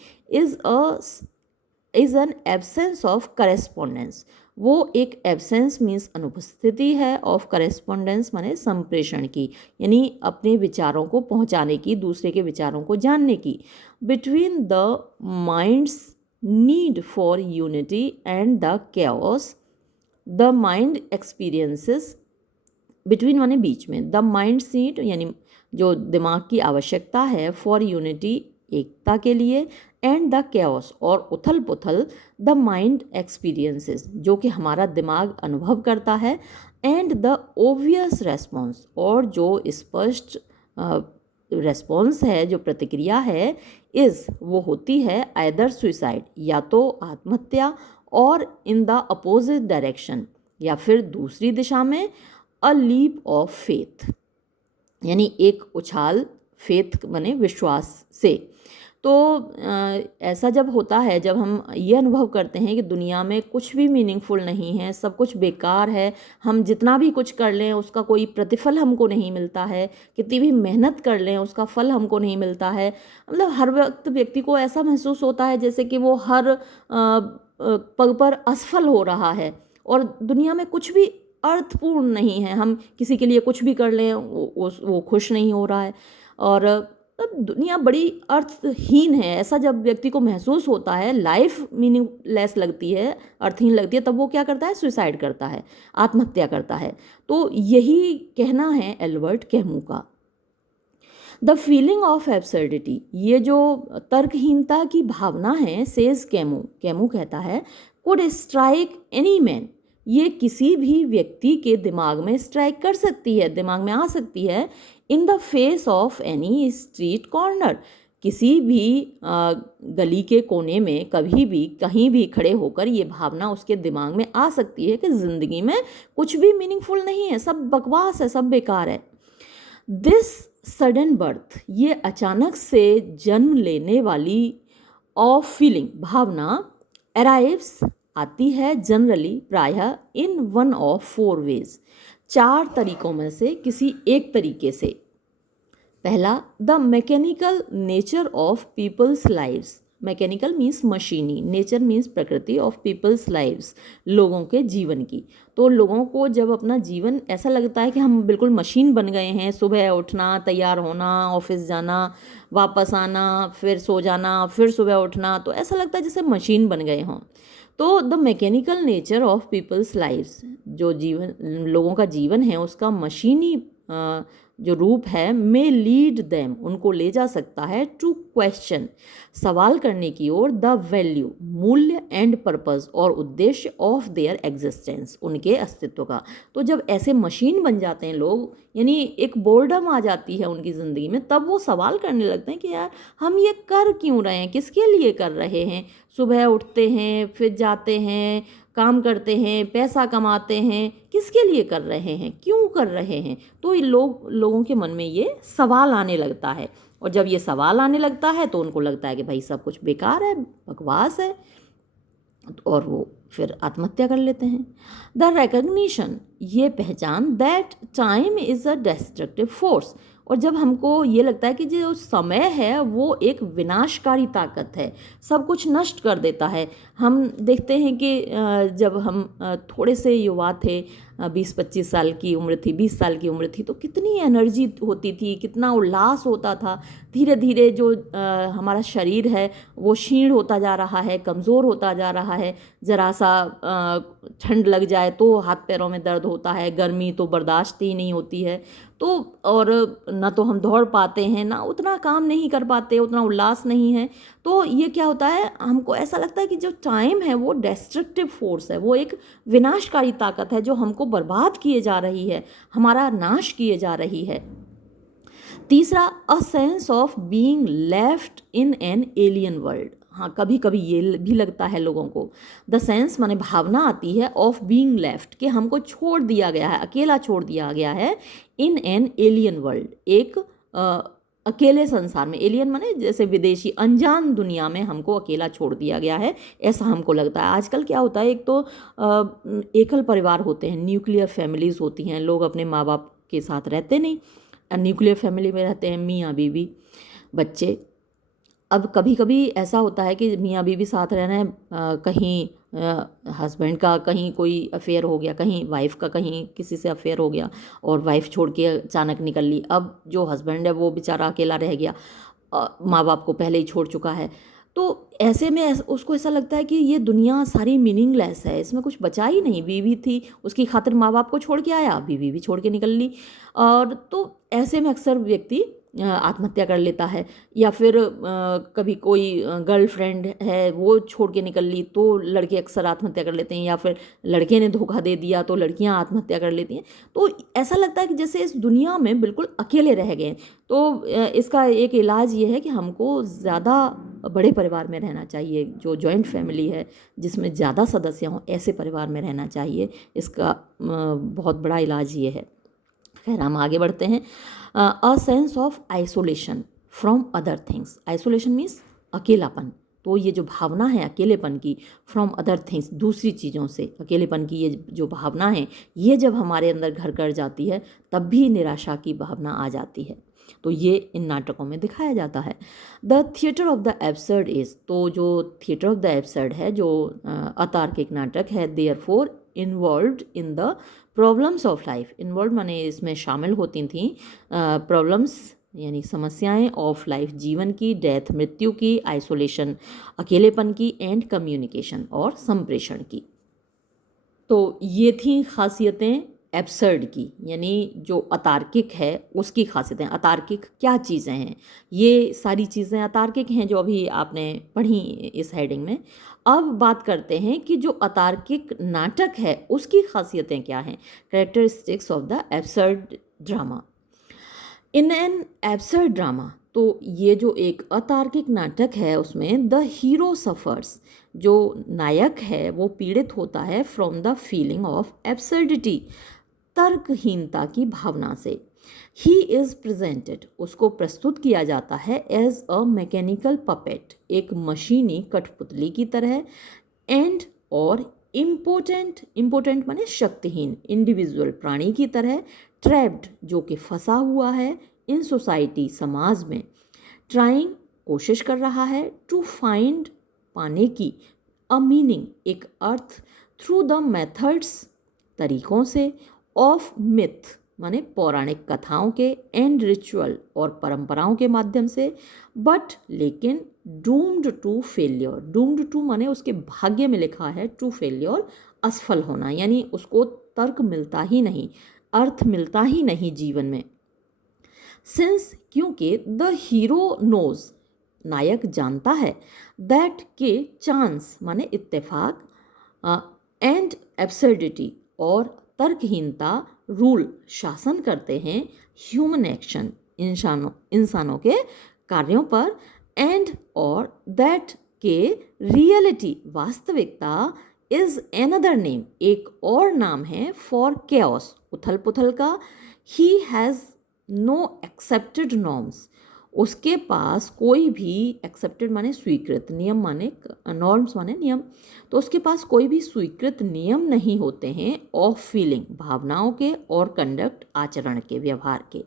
is an absence of correspondence. वो एक एब्सेंस मीन्स अनुपस्थिति है, ऑफ करेस्पॉन्डेंस माने संप्रेषण की, यानी अपने विचारों को पहुंचाने की, दूसरे के विचारों को जानने की, between the minds need for unity and the chaos the mind experiences, between माने बीच में, द माइंड सीट यानी जो दिमाग की आवश्यकता है, फॉर यूनिटी एकता के लिए, एंड द chaos और उथल पुथल, द माइंड एक्सपीरियंसेस जो कि हमारा दिमाग अनुभव करता है, एंड द ओबियस रेस्पॉन्स और जो स्पष्ट रेस्पॉन्स है, जो प्रतिक्रिया है, वो होती है आइदर सुइसाइड, या तो आत्महत्या, और इन द अपोजिट डायरेक्शन, या फिर दूसरी दिशा में, अ लीप ऑफ फेथ यानी एक उछाल, फेथ माने विश्वास से। तो ऐसा जब होता है, जब हम ये अनुभव करते हैं कि दुनिया में कुछ भी मीनिंगफुल नहीं है, सब कुछ बेकार है, हम जितना भी कुछ कर लें उसका कोई प्रतिफल हमको नहीं मिलता है, कितनी भी मेहनत कर लें उसका फल हमको नहीं मिलता है, मतलब हर वक्त व्यक्ति को ऐसा महसूस होता है जैसे कि वो हर पग पर असफल हो रहा है, और दुनिया में कुछ भी अर्थपूर्ण नहीं है, हम किसी के लिए कुछ भी कर लें वो खुश नहीं हो रहा है, और अब दुनिया बड़ी अर्थहीन है। ऐसा जब व्यक्ति को महसूस होता है, लाइफ मीनिंगलेस लगती है, अर्थहीन लगती है, तब वो क्या करता है, सुसाइड करता है, आत्महत्या करता है। तो यही कहना है एल्बर्ट कैमू का। द फीलिंग ऑफ एब्सर्डिटी, ये जो तर्कहीनता की भावना है, सेज कैमू, कैमू कहता है, कुड स्ट्राइक एनी मैन, ये किसी भी व्यक्ति के दिमाग में स्ट्राइक कर सकती है, दिमाग में आ सकती है, in the face of any street corner, किसी भी गली के कोने में कभी भी कहीं भी खड़े होकर ये भावना उसके दिमाग में आ सकती है कि ज़िंदगी में कुछ भी मीनिंगफुल नहीं है, सब बकवास है, सब बेकार है। दिस सडन बर्थ, ये अचानक से जन्म लेने वाली ऑफ फीलिंग, भावना, अराइव्स, आती है, जनरली प्रायः, इन वन ऑफ 4 वेज, 4 तरीकों में से किसी एक तरीके से। पहला, the mechanical nature of people's lives, mechanical means मशीनी, नेचर मीन्स प्रकृति, ऑफ पीपल्स लाइव्स, लोगों के जीवन की। तो लोगों को जब अपना जीवन ऐसा लगता है कि हम बिल्कुल मशीन बन गए हैं, सुबह उठना, तैयार होना, ऑफिस जाना, वापस आना, फिर सो जाना, फिर सुबह उठना, तो ऐसा लगता है जैसे मशीन बन गए हों। तो the mechanical nature of people's lives, जो जीवन, लोगों का जीवन है, उसका मशीनी जो रूप है, मे लीड देम, उनको ले जा सकता है, टू क्वेश्चन, सवाल करने की ओर, द वैल्यू, मूल्य, एंड पर्पस, और उद्देश्य, ऑफ देयर एग्जिस्टेंस, उनके अस्तित्व का। तो जब ऐसे मशीन बन जाते हैं लोग, यानी एक बोर्डम आ जाती है उनकी ज़िंदगी में, तब वो सवाल करने लगते हैं कि यार हम ये कर क्यों रहे हैं, किसके लिए कर रहे हैं, सुबह उठते हैं, फिर जाते हैं, काम करते हैं, पैसा कमाते हैं, किसके लिए कर रहे हैं, क्यों कर रहे हैं। तो लोगों के मन में ये सवाल आने लगता है, और जब ये सवाल आने लगता है तो उनको लगता है कि भाई सब कुछ बेकार है, बकवास है, और वो फिर आत्महत्या कर लेते हैं। द रिकग्निशन, ये पहचान, that time is a destructive force, और जब हमको ये लगता है कि जो समय है वो एक विनाशकारी ताकत है, सब कुछ नष्ट कर देता है। हम देखते हैं कि जब हम थोड़े से युवा थे, 20-25 साल की उम्र थी, 20 साल की उम्र थी, तो कितनी एनर्जी होती थी, कितना उल्लास होता था। धीरे धीरे जो हमारा शरीर है वो क्षीण होता जा रहा है, कमज़ोर होता जा रहा है, ज़रा सा ठंड लग जाए तो हाथ पैरों में दर्द होता है, गर्मी तो बर्दाश्त ही नहीं होती है, तो और ना तो हम दौड़ पाते हैं, ना उतना काम नहीं कर पाते, उतना उल्लास नहीं है। तो ये क्या होता है, हमको ऐसा लगता है कि जो टाइम है वो डिस्ट्रक्टिव फोर्स है, वो एक विनाशकारी ताकत है जो हमको बर्बाद किए जा रही है, हमारा नाश किए जा रही है। तीसरा, a sense of being left in an alien world, हाँ कभी कभी ये भी लगता है लोगों को। द सेंस माने भावना आती है, ऑफ बीइंग लेफ्ट, कि हमको छोड़ दिया गया है, अकेला छोड़ दिया गया है, इन एन एलियन वर्ल्ड, एक अकेले संसार में, एलियन माने जैसे विदेशी, अनजान दुनिया में हमको अकेला छोड़ दिया गया है, ऐसा हमको लगता है। आजकल क्या होता है, एक तो एकल परिवार होते हैं, न्यूक्लियर फैमिलीज़ होती हैं, लोग अपने माँ बाप के साथ रहते नहीं, न्यूक्लियर फैमिली में रहते हैं, मियाँ बीवी बच्चे। अब कभी कभी ऐसा होता है कि मियाँ बीवी साथ रहना है, कहीं हस्बैंड का कहीं कोई अफेयर हो गया, कहीं वाइफ का कहीं किसी से अफेयर हो गया और वाइफ छोड़ के अचानक निकल ली। अब जो हस्बैंड है वो बेचारा अकेला रह गया, माँ बाप को पहले ही छोड़ चुका है। तो ऐसे में उसको ऐसा लगता है कि ये दुनिया सारी मीनिंगलेस है, इसमें कुछ बचा ही नहीं। बीवी थी, उसकी खातिर माँ बाप को छोड़ के आया, बीवी भी छोड़ के निकल ली। और तो ऐसे में अक्सर व्यक्ति आत्महत्या कर लेता है, या फिर कभी कोई गर्लफ्रेंड है वो छोड़ के निकल ली तो लड़के अक्सर आत्महत्या कर लेते हैं, या फिर लड़के ने धोखा दे दिया तो लड़कियां आत्महत्या कर लेती हैं। तो ऐसा लगता है कि जैसे इस दुनिया में बिल्कुल अकेले रह गए। तो इसका एक इलाज ये है कि हमको ज़्यादा बड़े परिवार में रहना चाहिए, जो जॉइंट फैमिली है जिसमें ज़्यादा सदस्य हों, ऐसे परिवार में रहना चाहिए। इसका बहुत बड़ा इलाज ये है। खैर, हम आगे बढ़ते हैं। A sense of isolation from other things. Isolation means अकेलापन। तो ये जो भावना है अकेलेपन की, फ्रॉम अदर थिंग्स, दूसरी चीज़ों से अकेलेपन की ये जो भावना है, ये जब हमारे अंदर घर कर जाती है तब भी निराशा की भावना आ जाती है। तो ये इन नाटकों में दिखाया जाता है। The theatre of the absurd is, तो जो थिएटर ऑफ द एब्सर्ड है, जो अतार्किक नाटक है, therefore involved in the problems of life. Involve माने इसमें शामिल होती थी प्रॉब्लम्स यानी समस्याएं, ऑफ लाइफ जीवन की, डेथ मृत्यु की, आइसोलेशन अकेलेपन की, एंड कम्युनिकेशन और संप्रेषण की। तो ये थी खासियतें एब्सर्ड की, यानी जो अतार्किक है उसकी खासियतें। अतार्किक क्या चीज़ें हैं, ये सारी चीज़ें अतार्किक हैं जो अभी आपने पढ़ी इस हेडिंग में। अब बात करते हैं कि जो अतार्किक नाटक है उसकी खासियतें क्या हैं। Characteristics of the absurd drama. In an absurd drama, तो ये जो एक अतार्किक नाटक है उसमें द हीरो सफ़र्स, जो नायक है वो पीड़ित होता है from the feeling of absurdity, तर्कहीनता की भावना से। ही इज़ प्रेजेंटेड, उसको प्रस्तुत किया जाता है एज अ मैकेनिकल पपेट, एक मशीनी कठपुतली की तरह, एंड और इम्पोर्टेंट, इम्पोर्टेंट माने शक्तिहीन, इंडिविजुअल प्राणी की तरह, ट्रैप्ड जो कि फंसा हुआ है, इन सोसाइटी समाज में, ट्राइंग कोशिश कर रहा है, टू फाइंड पाने की, अ मीनिंग एक अर्थ, थ्रू द मेथड्स तरीकों से, ऑफ मिथ माने पौराणिक कथाओं के, एंड रिचुअल और परंपराओं के माध्यम से, बट लेकिन doomed to failure. Doomed to माने उसके भाग्य में लिखा है टू फेलियर, असफल होना, यानी उसको तर्क मिलता ही नहीं, अर्थ मिलता ही नहीं जीवन में। सिंस क्योंकि द हीरो नोज, नायक जानता है, दैट के चांस माने इत्तेफाक, एंड एब्सर्डिटी और तर्कहीनता, रूल शासन करते हैं, ह्यूमन एक्शन इंसानों के कार्यों पर, एंड और दैट के रियलिटी वास्तविकता, इज एनदर नेम एक और नाम है, फॉर केओस उथल पुथल का। He has no accepted norms, उसके पास कोई भी, एक्सेप्टेड माने स्वीकृत, नियम माने नॉर्म्स माने नियम, तो उसके पास कोई भी स्वीकृत नियम नहीं होते हैं, ऑफ फीलिंग भावनाओं के, और कंडक्ट आचरण के, व्यवहार के।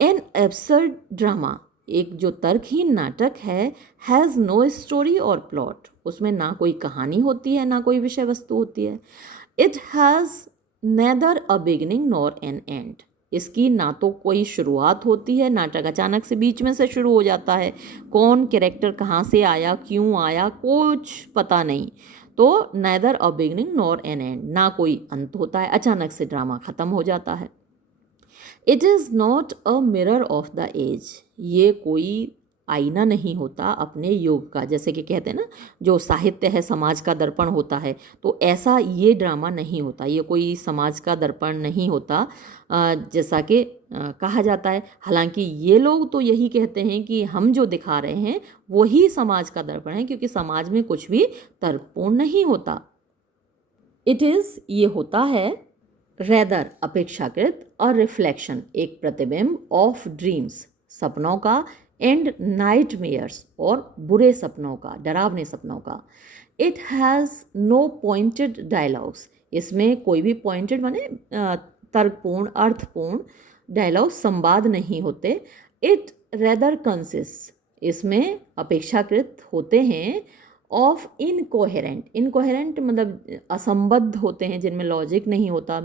एन एब्सर्ड ड्रामा एक जो तर्कहीन नाटक है, हैज़ नो स्टोरी और प्लॉट, उसमें ना कोई कहानी होती है ना कोई विषय वस्तु होती है। It has neither a beginning nor an end, इसकी ना तो कोई शुरुआत होती है, नाटक अचानक से बीच में से शुरू हो जाता है, कौन कैरेक्टर कहाँ से आया, क्यों आया, कुछ पता नहीं। तो neither a beginning nor an end, ना कोई अंत होता है, अचानक से ड्रामा ख़त्म हो जाता है। It is not a mirror of the age, ये कोई आईना नहीं होता अपने युग का, जैसे कि कहते हैं ना जो साहित्य है समाज का दर्पण होता है, तो ऐसा ये ड्रामा नहीं होता, ये कोई समाज का दर्पण नहीं होता जैसा कि कहा जाता है। हालांकि ये लोग तो यही कहते हैं कि हम जो दिखा रहे हैं वही समाज का दर्पण है, क्योंकि समाज में कुछ भी तर्कपूर्ण नहीं होता। इट इज़ ये होता है, रेदर अपेक्षाकृत, और रिफ्लेक्शन एक प्रतिबिंब, ऑफ ड्रीम्स सपनों का, एंड नाइटमेयर्स और बुरे सपनों का, डरावने सपनों का। It has no pointed dialogues, इसमें कोई भी पॉइंटेड माने तर्कपूर्ण, अर्थपूर्ण डायलॉग, संवाद नहीं होते। इट रेदर कंसिस्ट, इसमें अपेक्षाकृत होते हैं ऑफ इनकोहेरेंट, इनकोहेरेंट मतलब असंबद्ध होते हैं, जिनमें लॉजिक नहीं होता,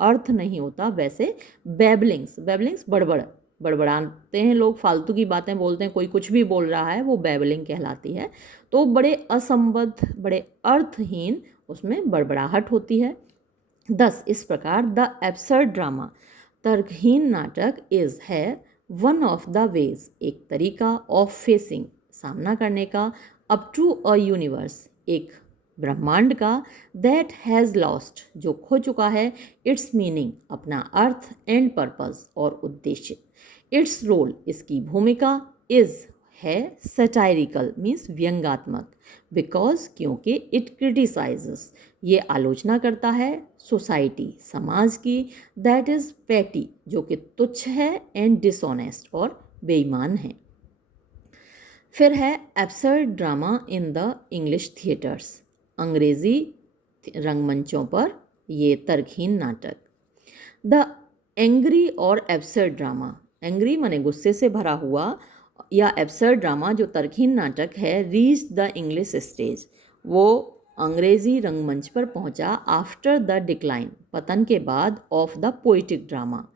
अर्थ नहीं होता, वैसे बैबलिंग्स, बैबलिंग्स बड़बड़ाते हैं लोग, फालतू की बातें बोलते हैं, कोई कुछ भी बोल रहा है वो बैबलिंग कहलाती है। तो बड़े असंबद्ध, बड़े अर्थहीन उसमें बड़बड़ाहट होती है। 10 इस प्रकार द एब्सर्ड ड्रामा, तर्कहीन नाटक इज़ है वन ऑफ द वेज, एक तरीका, ऑफ फेसिंग सामना करने का, अप टू अ यूनिवर्स एक ब्रह्मांड का, दैट हैज़ लॉस्ट जो खो चुका है, इट्स मीनिंग अपना अर्थ, एंड पर्पस और उद्देश्य, इट्स रोल इसकी भूमिका, इज़ है सटायरिकल मीन्स व्यंग्यात्मक, बिकॉज क्योंकि इट क्रिटिसाइजेस ये आलोचना करता है, सोसाइटी समाज की, दैट इज़ पैटी जो कि तुच्छ है, एंड डिसऑनेस्ट और बेईमान है। फिर है absurd drama in the English theatres, अंग्रेज़ी रंगमंचों पर ये तर्कहीन नाटक। द एंग्री और एब्सर्ड ड्रामा, एंग्री माने गुस्से से भरा हुआ, या एब्सर्ड ड्रामा जो तर्कहीन नाटक है, रीच द इंग्लिश स्टेज, वो अंग्रेज़ी रंगमंच पर पहुंचा, आफ्टर द डिक्लाइन पतन के बाद, ऑफ द पोइटिक ड्रामा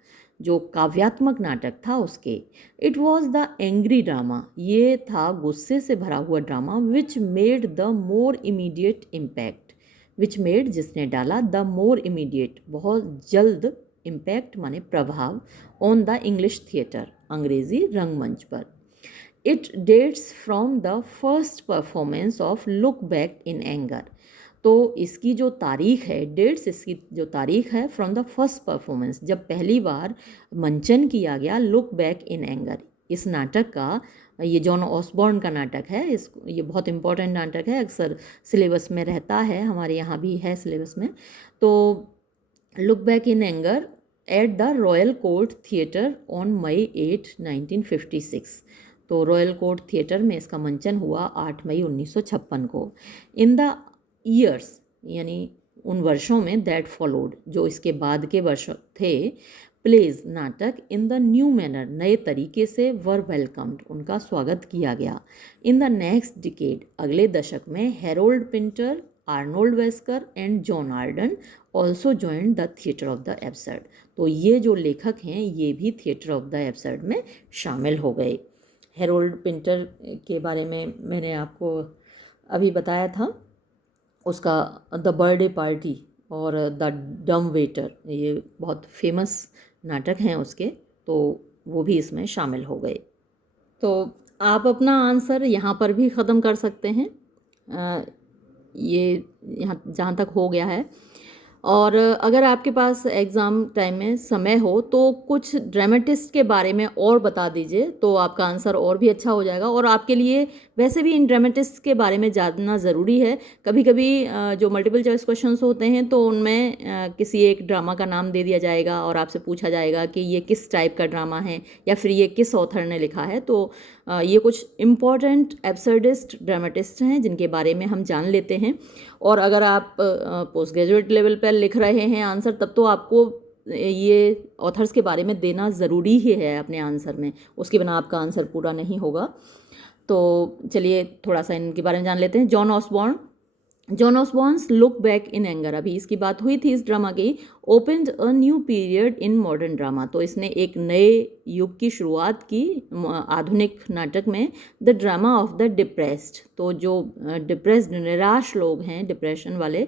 जो काव्यात्मक नाटक था उसके। It was the angry drama, ये था गुस्से से भरा हुआ drama, which made the more immediate impact, which made जिसने डाला, द मोर इमीडिएट बहुत जल्द, इम्पैक्ट माने प्रभाव, ऑन द इंग्लिश थिएटर अंग्रेज़ी रंगमंच पर। It dates from the first performance of Look back in Anger, तो इसकी जो तारीख है, डेट्स इसकी जो तारीख है, फ्रॉम द फर्स्ट परफॉर्मेंस जब पहली बार मंचन किया गया, लुक बैक इन एंगर इस नाटक का, ये जॉन ऑसबॉर्न का नाटक है, ये बहुत इंपॉर्टेंट नाटक है, अक्सर सिलेबस में रहता है, हमारे यहाँ भी है सिलेबस में। तो Look back in Anger at the Royal Court Theatre on May 8, 1956, तो रॉयल कोर्ट थिएटर में इसका मंचन हुआ 8 मई 1956 को। इन द ईयर्स यानी उन वर्षों में, दैट फॉलोड जो इसके बाद के वर्ष थे, प्लेज नाटक इन द न्यू मैनर नए तरीके से, वर वेलकम्ड उनका स्वागत किया गया। इन द नेक्स्ट डिकेड अगले दशक में, Harold Pinter, Arnold Wesker and John Arden also joined the theatre of the absurd, तो ये जो लेखक हैं ये भी थिएटर ऑफ द एब्सर्ड में शामिल हो गए। हेरोल्ड पिंटर के बारे में मैंने आपको अभी बताया था, उसका द बर्थडे पार्टी और द डम वेटर, ये बहुत फेमस नाटक हैं उसके, तो वो भी इसमें शामिल हो गए। तो आप अपना आंसर यहाँ पर भी ख़त्म कर सकते हैं, ये यहाँ जहाँ तक हो गया है। और अगर आपके पास एग्ज़ाम टाइम में समय हो तो कुछ ड्रामेटिस्ट के बारे में और बता दीजिए, तो आपका आंसर और भी अच्छा हो जाएगा। और आपके लिए वैसे भी इन ड्रामेटिस्ट के बारे में जानना ज़रूरी है। कभी कभी जो मल्टीपल चॉइस क्वेश्चंस होते हैं तो उनमें किसी एक ड्रामा का नाम दे दिया जाएगा और आपसे पूछा जाएगा कि ये किस टाइप का ड्रामा है या फिर ये किस ऑथर ने लिखा है। तो ये कुछ इम्पॉर्टेंट एब्सर्डिस्ट ड्रामेटिस्ट हैं जिनके बारे में हम जान लेते हैं। और अगर आप पोस्ट ग्रेजुएट लेवल पर लिख रहे हैं आंसर, तब तो आपको ये ऑथर्स के बारे में देना ज़रूरी ही है अपने आंसर में, उसके बिना आपका आंसर पूरा नहीं होगा। तो चलिए थोड़ा सा इनके बारे में जान लेते हैं। John Osborne's look back in anger, अभी इसकी बात हुई थी इस ड्रामा की, opened a new period in modern drama, तो इसने एक नए युग की शुरुआत की आधुनिक नाटक में। The drama of the depressed, तो जो डिप्रेस्ड निराश लोग हैं, डिप्रेशन वाले,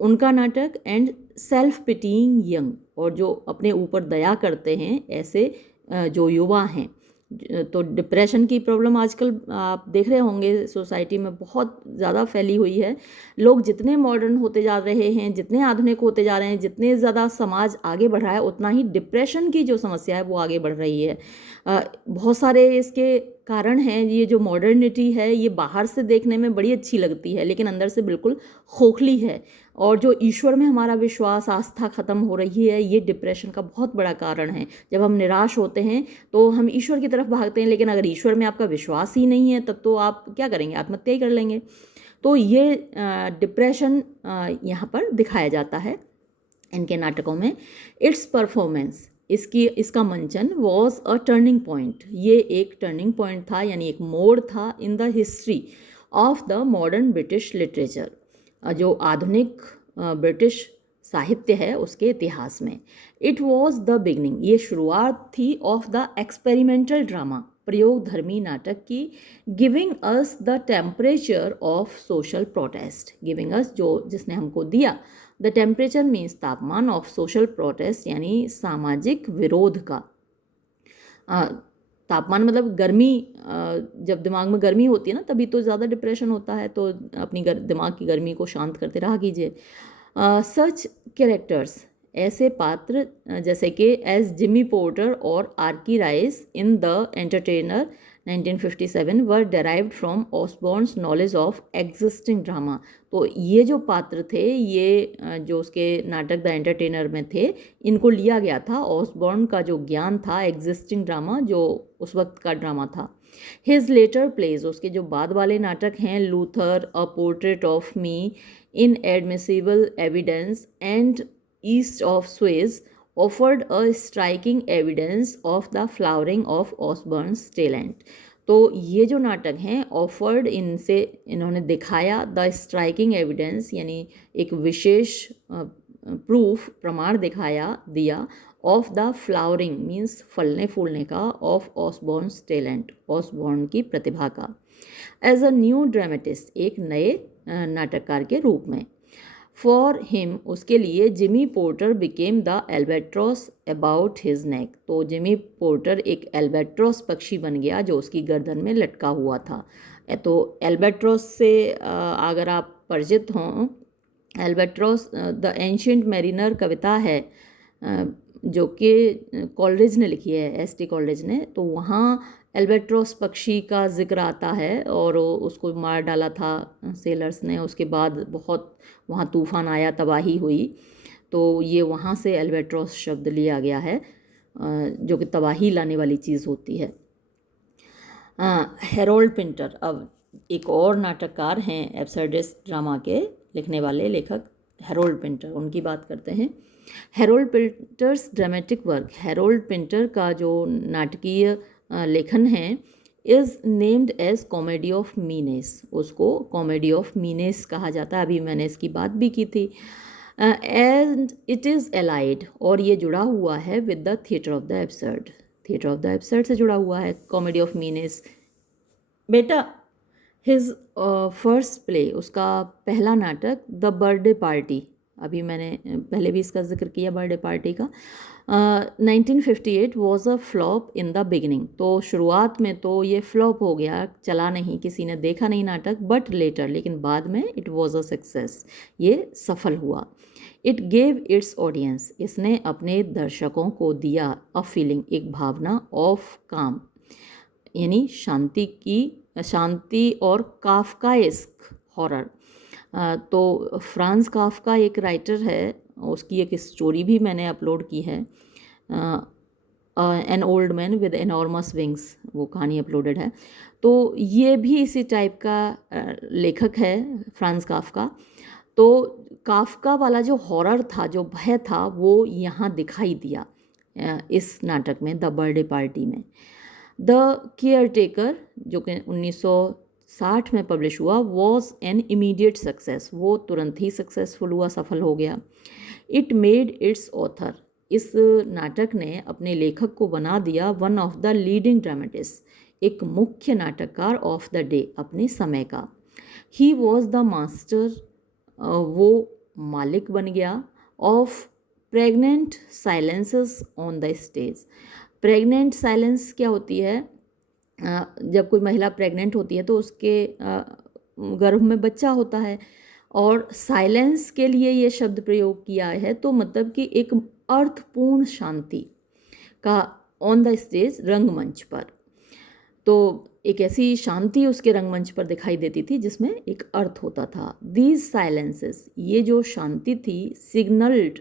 उनका नाटक। एंड सेल्फ पिटीइंग यंग, और जो अपने ऊपर दया करते हैं ऐसे जो युवा हैं। तो डिप्रेशन की प्रॉब्लम आजकल आप देख रहे होंगे सोसाइटी में बहुत ज़्यादा फैली हुई है। लोग जितने मॉडर्न होते जा रहे हैं, जितने आधुनिक होते जा रहे हैं, जितने ज़्यादा समाज आगे बढ़ रहा है, उतना ही डिप्रेशन की जो समस्या है वो आगे बढ़ रही है। बहुत सारे इसके कारण है, ये जो मॉडर्निटी है ये बाहर से देखने में बड़ी अच्छी लगती है लेकिन अंदर से बिल्कुल खोखली है। और जो ईश्वर में हमारा विश्वास, आस्था ख़त्म हो रही है, ये डिप्रेशन का बहुत बड़ा कारण है। जब हम निराश होते हैं तो हम ईश्वर की तरफ भागते हैं, लेकिन अगर ईश्वर में आपका विश्वास ही नहीं है तब तो आप क्या करेंगे, आत्महत्या ही कर लेंगे। तो ये डिप्रेशन यहाँ पर दिखाया जाता है इनके नाटकों में। इट्स परफॉर्मेंस, इसका मंचन वॉज अ टर्निंग पॉइंट, ये एक टर्निंग पॉइंट था, यानी एक मोड़ था in the history of the modern British literature, जो आधुनिक ब्रिटिश साहित्य है उसके इतिहास में। इट वॉज द बिगनिंग, ये शुरुआत थी ऑफ द एक्सपेरिमेंटल ड्रामा, प्रयोग धर्मी नाटक की। Giving us the temperature of social protest, giving us जो जिसने हमको दिया, द टेम्परेचर मीन्स तापमान, ऑफ सोशल प्रोटेस्ट यानी सामाजिक विरोध का। तापमान मतलब गर्मी, जब दिमाग में गर्मी होती है ना तभी तो ज़्यादा डिप्रेशन होता है, तो अपनी दिमाग की गर्मी को शांत करते रहा कीजिए। सच कैरेक्टर्स, ऐसे पात्र जैसे कि एज जिमी पोर्टर और Archie Rice in the entertainer 1957 were derived from Osborne's knowledge of existing drama. तो ये जो पात्र थे, ये जो उसके नाटक द एंटरटेनर में थे, इनको लिया गया था ऑसबॉर्न का जो ज्ञान था एग्जिस्टिंग ड्रामा, जो उस वक्त का ड्रामा था। हिज लेटर प्लेज, उसके जो बाद वाले नाटक हैं, Luther, a portrait of me, inadmissible evidence and east of Suez, offered a striking evidence of the flowering of Osborne's talent. तो ये जो नाटक हैं ऑफर्ड, इनसे इन्होंने दिखाया, द स्ट्राइकिंग एविडेंस यानी एक विशेष प्रूफ, प्रमाण दिया ऑफ द फ्लावरिंग मीन्स फलने फूलने का, ऑफ ऑसबॉर्न्स टैलेंट, ऑसबॉर्न की प्रतिभा का। एज अ न्यू ड्रामेटिस्ट, एक नए नाटककार के रूप में। फॉर हिम, उसके लिए, Jimmy porter became the albatross about his neck. तो जिमी पोर्टर एक एल्बेट्रॉस पक्षी बन गया जो उसकी गर्दन में लटका हुआ था। तो एल्बेट्रॉस से अगर आप परिचित हों, एल्बेट्रॉस द एंशिएंट मैरिनर कविता है जो कि कॉलरिज ने लिखी है, एस.टी. कॉलरिज ने। तो वहाँ एल्बेट्रॉस पक्षी का जिक्र आता है और उसको मार डाला था सेलर्स ने। उसके बाद बहुत वहाँ तूफान आया, तबाही हुई, तो ये वहाँ से एल्बेट्रॉस शब्द लिया गया है, जो कि तबाही लाने वाली चीज़ होती है। हेरोल्ड पिंटर, अब एक और नाटककार हैं एब्सर्डिस्ट ड्रामा के लिखने वाले लेखक हेरोल्ड पिंटर, उनकी बात करते हैं। Harold Pinter's dramatic work, Harold Pinter का जो नाटकीय लेखन है, is named as comedy of menace, उसको कॉमेडी ऑफ मीनेस कहा जाता है, अभी मैंने इसकी बात भी की थी। एंड इट इज़ एलाइड, और ये जुड़ा हुआ है with the theatre of the absurd, theatre of the absurd से जुड़ा हुआ है कॉमेडी ऑफ मीनेस। बेटा, हिज फर्स्ट प्ले, उसका पहला नाटक द बर्थडे पार्टी, अभी मैंने पहले भी इसका जिक्र किया बर्थडे पार्टी का। 1958 was a flop in the beginning, तो शुरुआत में तो ये फ्लॉप हो गया, चला नहीं, किसी ने देखा नहीं नाटक, बट लेटर, लेकिन बाद में इट वॉज अ सक्सेस, ये सफल हुआ। इट गेव इट्स ऑडियंस, इसने अपने दर्शकों को दिया अ फीलिंग, एक भावना, ऑफ काम यानी शांति और काफ्काएस्क हॉरर। तो फ्रांस काफ्का एक राइटर है, उसकी एक स्टोरी भी मैंने अपलोड की है, an old man with enormous wings, वो कहानी अपलोडेड है। तो ये भी इसी टाइप का लेखक है फ्रांस काफ्का। तो काफ्का वाला जो हॉरर था, जो भय था, वो यहाँ दिखाई दिया इस नाटक में, द बर्थडे पार्टी में। द केयर टेकर, जो कि 1960 में पब्लिश हुआ, वॉज एन इमीडिएट सक्सेस, वो तुरंत ही सक्सेसफुल हुआ, सफल हो गया। इट मेड इट्स ऑथर, इस नाटक ने अपने लेखक को बना दिया one of the leading dramatist, एक मुख्य नाटककार ऑफ द डे, अपने समय का। ही वॉज द मास्टर, वो मालिक बन गया, of pregnant silences on the stage. Pregnant silence क्या होती है? जब कोई महिला प्रेग्नेंट होती है तो उसके गर्भ में बच्चा होता है, और साइलेंस के लिए ये शब्द प्रयोग किया है, तो मतलब कि एक अर्थपूर्ण शांति का ऑन द स्टेज, रंगमंच पर। तो एक ऐसी शांति उसके रंगमंच पर दिखाई देती थी जिसमें एक अर्थ होता था। दीज साइलेंसेस, ये जो शांति थी, सिग्नल्ड,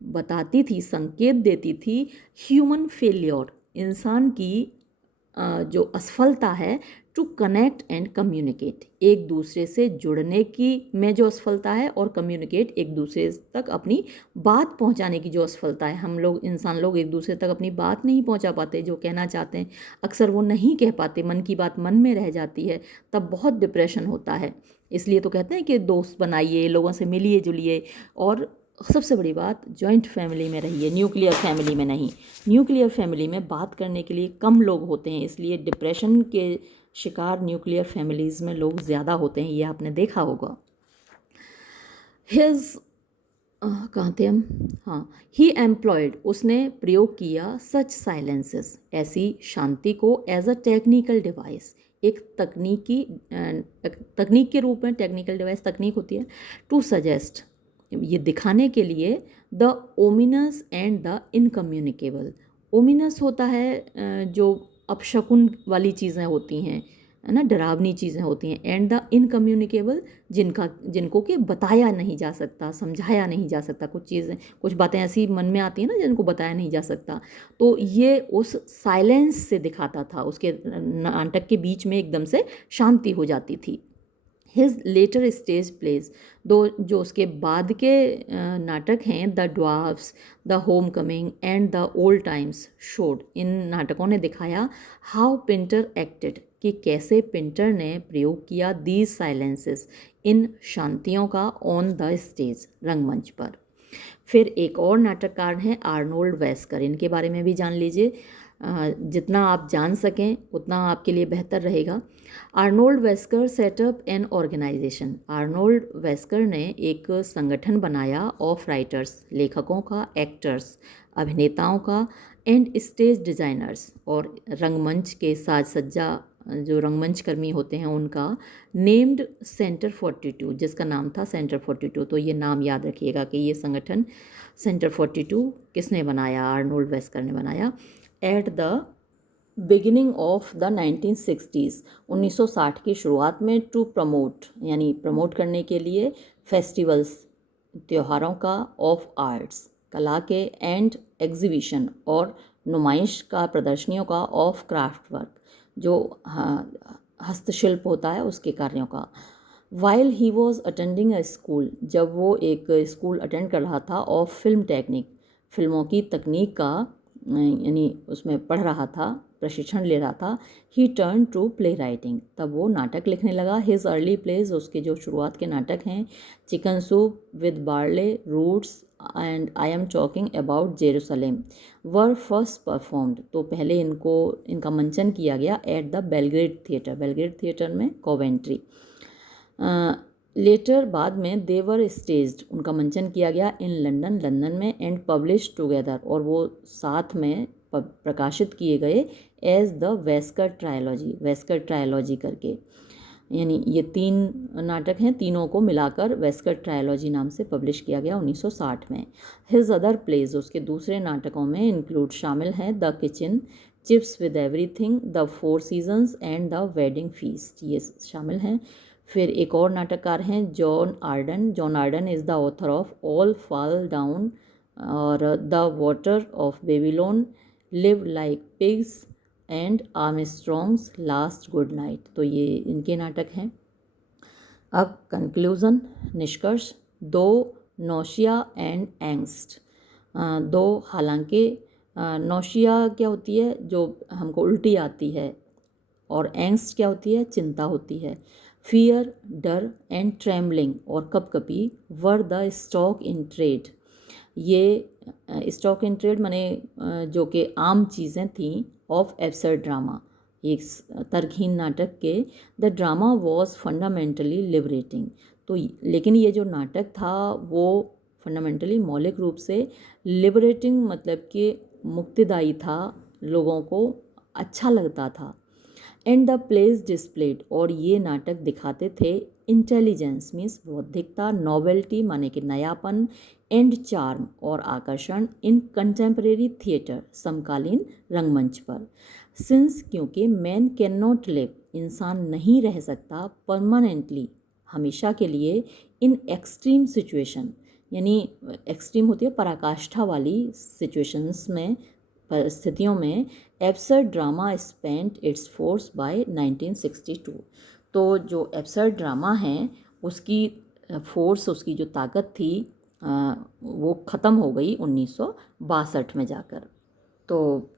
बताती थी, संकेत देती थी ह्यूमन फेलियर, इंसान की जो असफलता है, टू कनेक्ट एंड कम्युनिकेट, एक दूसरे से जुड़ने की में जो असफलता है, और कम्युनिकेट, एक दूसरे तक अपनी बात पहुंचाने की जो असफलता है। हम लोग, इंसान लोग, एक दूसरे तक अपनी बात नहीं पहुंचा पाते, जो कहना चाहते हैं अक्सर वो नहीं कह पाते, मन की बात मन में रह जाती है, तब बहुत डिप्रेशन होता है। इसलिए तो कहते हैं कि दोस्त बनाइए, लोगों से मिलिए जुलिए, और सबसे बड़ी बात, जॉइंट फैमिली में रहिए, न्यूक्लियर फैमिली में नहीं। न्यूक्लियर फैमिली में बात करने के लिए कम लोग होते हैं, इसलिए डिप्रेशन के शिकार न्यूक्लियर फैमिलीज़ में लोग ज़्यादा होते हैं, ये आपने देखा होगा। हिज कहाँ थे हम, हाँ, ही एम्प्लॉयड, उसने प्रयोग किया सच साइलेंसेस, ऐसी शांति को, एज अ टेक्निकल डिवाइस, एक तकनीक के रूप में, टेक्निकल डिवाइस तकनीक होती है, टू सजेस्ट, ये दिखाने के लिए, the ominous and the incommunicable. Ominous होता है जो अपशकुन वाली चीज़ें होती हैं, है ना, डरावनी चीज़ें होती हैं, एंड द इनकम्युनिकेबल, जिनको कि बताया नहीं जा सकता, समझाया नहीं जा सकता, कुछ चीज़ें, कुछ बातें ऐसी मन में आती हैं ना जिनको बताया नहीं जा सकता, तो ये उस साइलेंस से दिखाता था, उसके नाटक के बीच में एकदम से शांति हो जाती थी। हिज लेटर स्टेज प्लेज, दो जो उसके बाद के नाटक हैं, the dwarfs, the homecoming and the old times, showed, इन नाटकों ने दिखाया हाउ पिंटर एक्टेड, कि कैसे पिंटर ने प्रयोग किया दीज साइलेंसेस, इन शांतियों का, ऑन द स्टेज, रंगमंच पर। फिर एक और नाटककार हैं आर्नोल्ड वेस्कर, इनके बारे में भी जान लीजिए, जितना आप जान सकें उतना आपके लिए बेहतर रहेगा। Arnold Wesker setup an organization, Arnold Wesker ने एक संगठन बनाया ऑफ राइटर्स, लेखकों का, एक्टर्स, अभिनेताओं का, एंड स्टेज डिज़ाइनर्स, और रंगमंच के साज सज्जा जो रंगमंच कर्मी होते हैं उनका, नेम्ड सेंटर 42, जिसका नाम था सेंटर 42। तो ये नाम याद रखिएगा कि ये संगठन सेंटर 42 किसने बनाया, आर्नोल्ड वेस्कर ने बनाया। At the beginning of the 1960s, 1960 की शुरुआत में, टू प्रमोट, यानी प्रमोट करने के लिए, फेस्टिवल्स, त्योहारों का, ऑफ आर्ट्स, कला के, एंड एग्जीबिशन, और नुमाइश का, प्रदर्शनियों का, ऑफ क्राफ्ट वर्क, जो हस्तशिल्प होता है उसके कार्यों का। While he was attending a school, जब वो एक स्कूल अटेंड कर रहा था, ऑफ फिल्म टेक्निक, फिल्मों की तकनीक का, यानी उसमें पढ़ रहा था, प्रशिक्षण ले रहा था। He turn to play writing, तब वो नाटक लिखने लगा। हिज अर्ली प्लेज, उसके जो शुरुआत के नाटक हैं, Chicken Soup with Barley Roots and I am Talking About Jerusalem, were first performed, तो पहले इनका मंचन किया गया at the Belgrade Theatre, Belgrade Theatre में, कोवेंट्री। लेटर, बाद में, देवर स्टेज्ड, उनका मंचन किया गया इन लंदन, लंदन में, एंड पब्लिश टुगेदर, और वो साथ में प्रकाशित किए गए, as the Wesker trilogy, Wesker trilogy करके, यानी ये 3 नाटक हैं, तीनों को मिलाकर वेस्कर ट्रायलॉजी नाम से पब्लिश किया गया 1960 में। हिज अदर प्लेज, उसके दूसरे नाटकों में इंक्लूड, शामिल हैं, the kitchen, chips with everything, the 4 seasons and the wedding feast, ये शामिल हैं। फिर एक और नाटककार हैं John Arden, John Arden is the author of all fall down और the water of Babylon, live like pigs and Armstrong's last good night, तो ये इनके नाटक हैं। अब कंक्लूज़न, निष्कर्ष, दो नौशिया एंड एंग्स्ट, दो, हालांकि नौशिया क्या होती है, जो हमको उल्टी आती है, और एंग्स्ट क्या होती है, चिंता होती है। फियर, डर, एंड ट्रेमलिंग, और कपकपी, were the stock in trade, ये स्टॉक इन ट्रेड माने जो कि आम चीज़ें थीं, ऑफ एब्सर्ड ड्रामा, एक तर्कहीन नाटक के। The drama was fundamentally liberating, तो लेकिन ये जो नाटक था वो फंडामेंटली, मौलिक रूप से, लिबरेटिंग मतलब कि मुक्तिदायी था, लोगों को अच्छा लगता था। एंड द प्लेस डिस्प्लेड, और ये नाटक दिखाते थे, इंटेलिजेंस मीन्स बौद्धिकता, नॉवेल्टी माने कि नयापन, एंड चार्म, और आकर्षण, इन कंटेम्प्रेरी थिएटर, समकालीन रंगमंच पर। सिंस क्योंकि मैन कैन नॉट लिव, इंसान नहीं रह सकता परमानेंटली, हमेशा के लिए, इन एक्सट्रीम सिचुएशन, यानी एक्सट्रीम होती है पराकाष्ठा वाली सिचुएशंस में, परिस्थितियों में। Absurd drama spent its force by 1962। तो जो एब्सर्ड ड्रामा है उसकी फोर्स, उसकी जो ताकत थी वो ख़त्म हो गई 1962 में जाकर। तो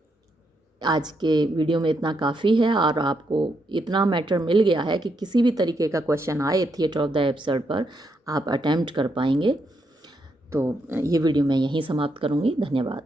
आज के वीडियो में इतना काफ़ी है और आपको इतना मैटर मिल गया है कि किसी भी तरीके का क्वेश्चन आए थिएटर ऑफ द एब्सर्ड पर आप अटेम्प्ट कर पाएंगे। तो ये वीडियो मैं यहीं समाप्त करूँगी। धन्यवाद।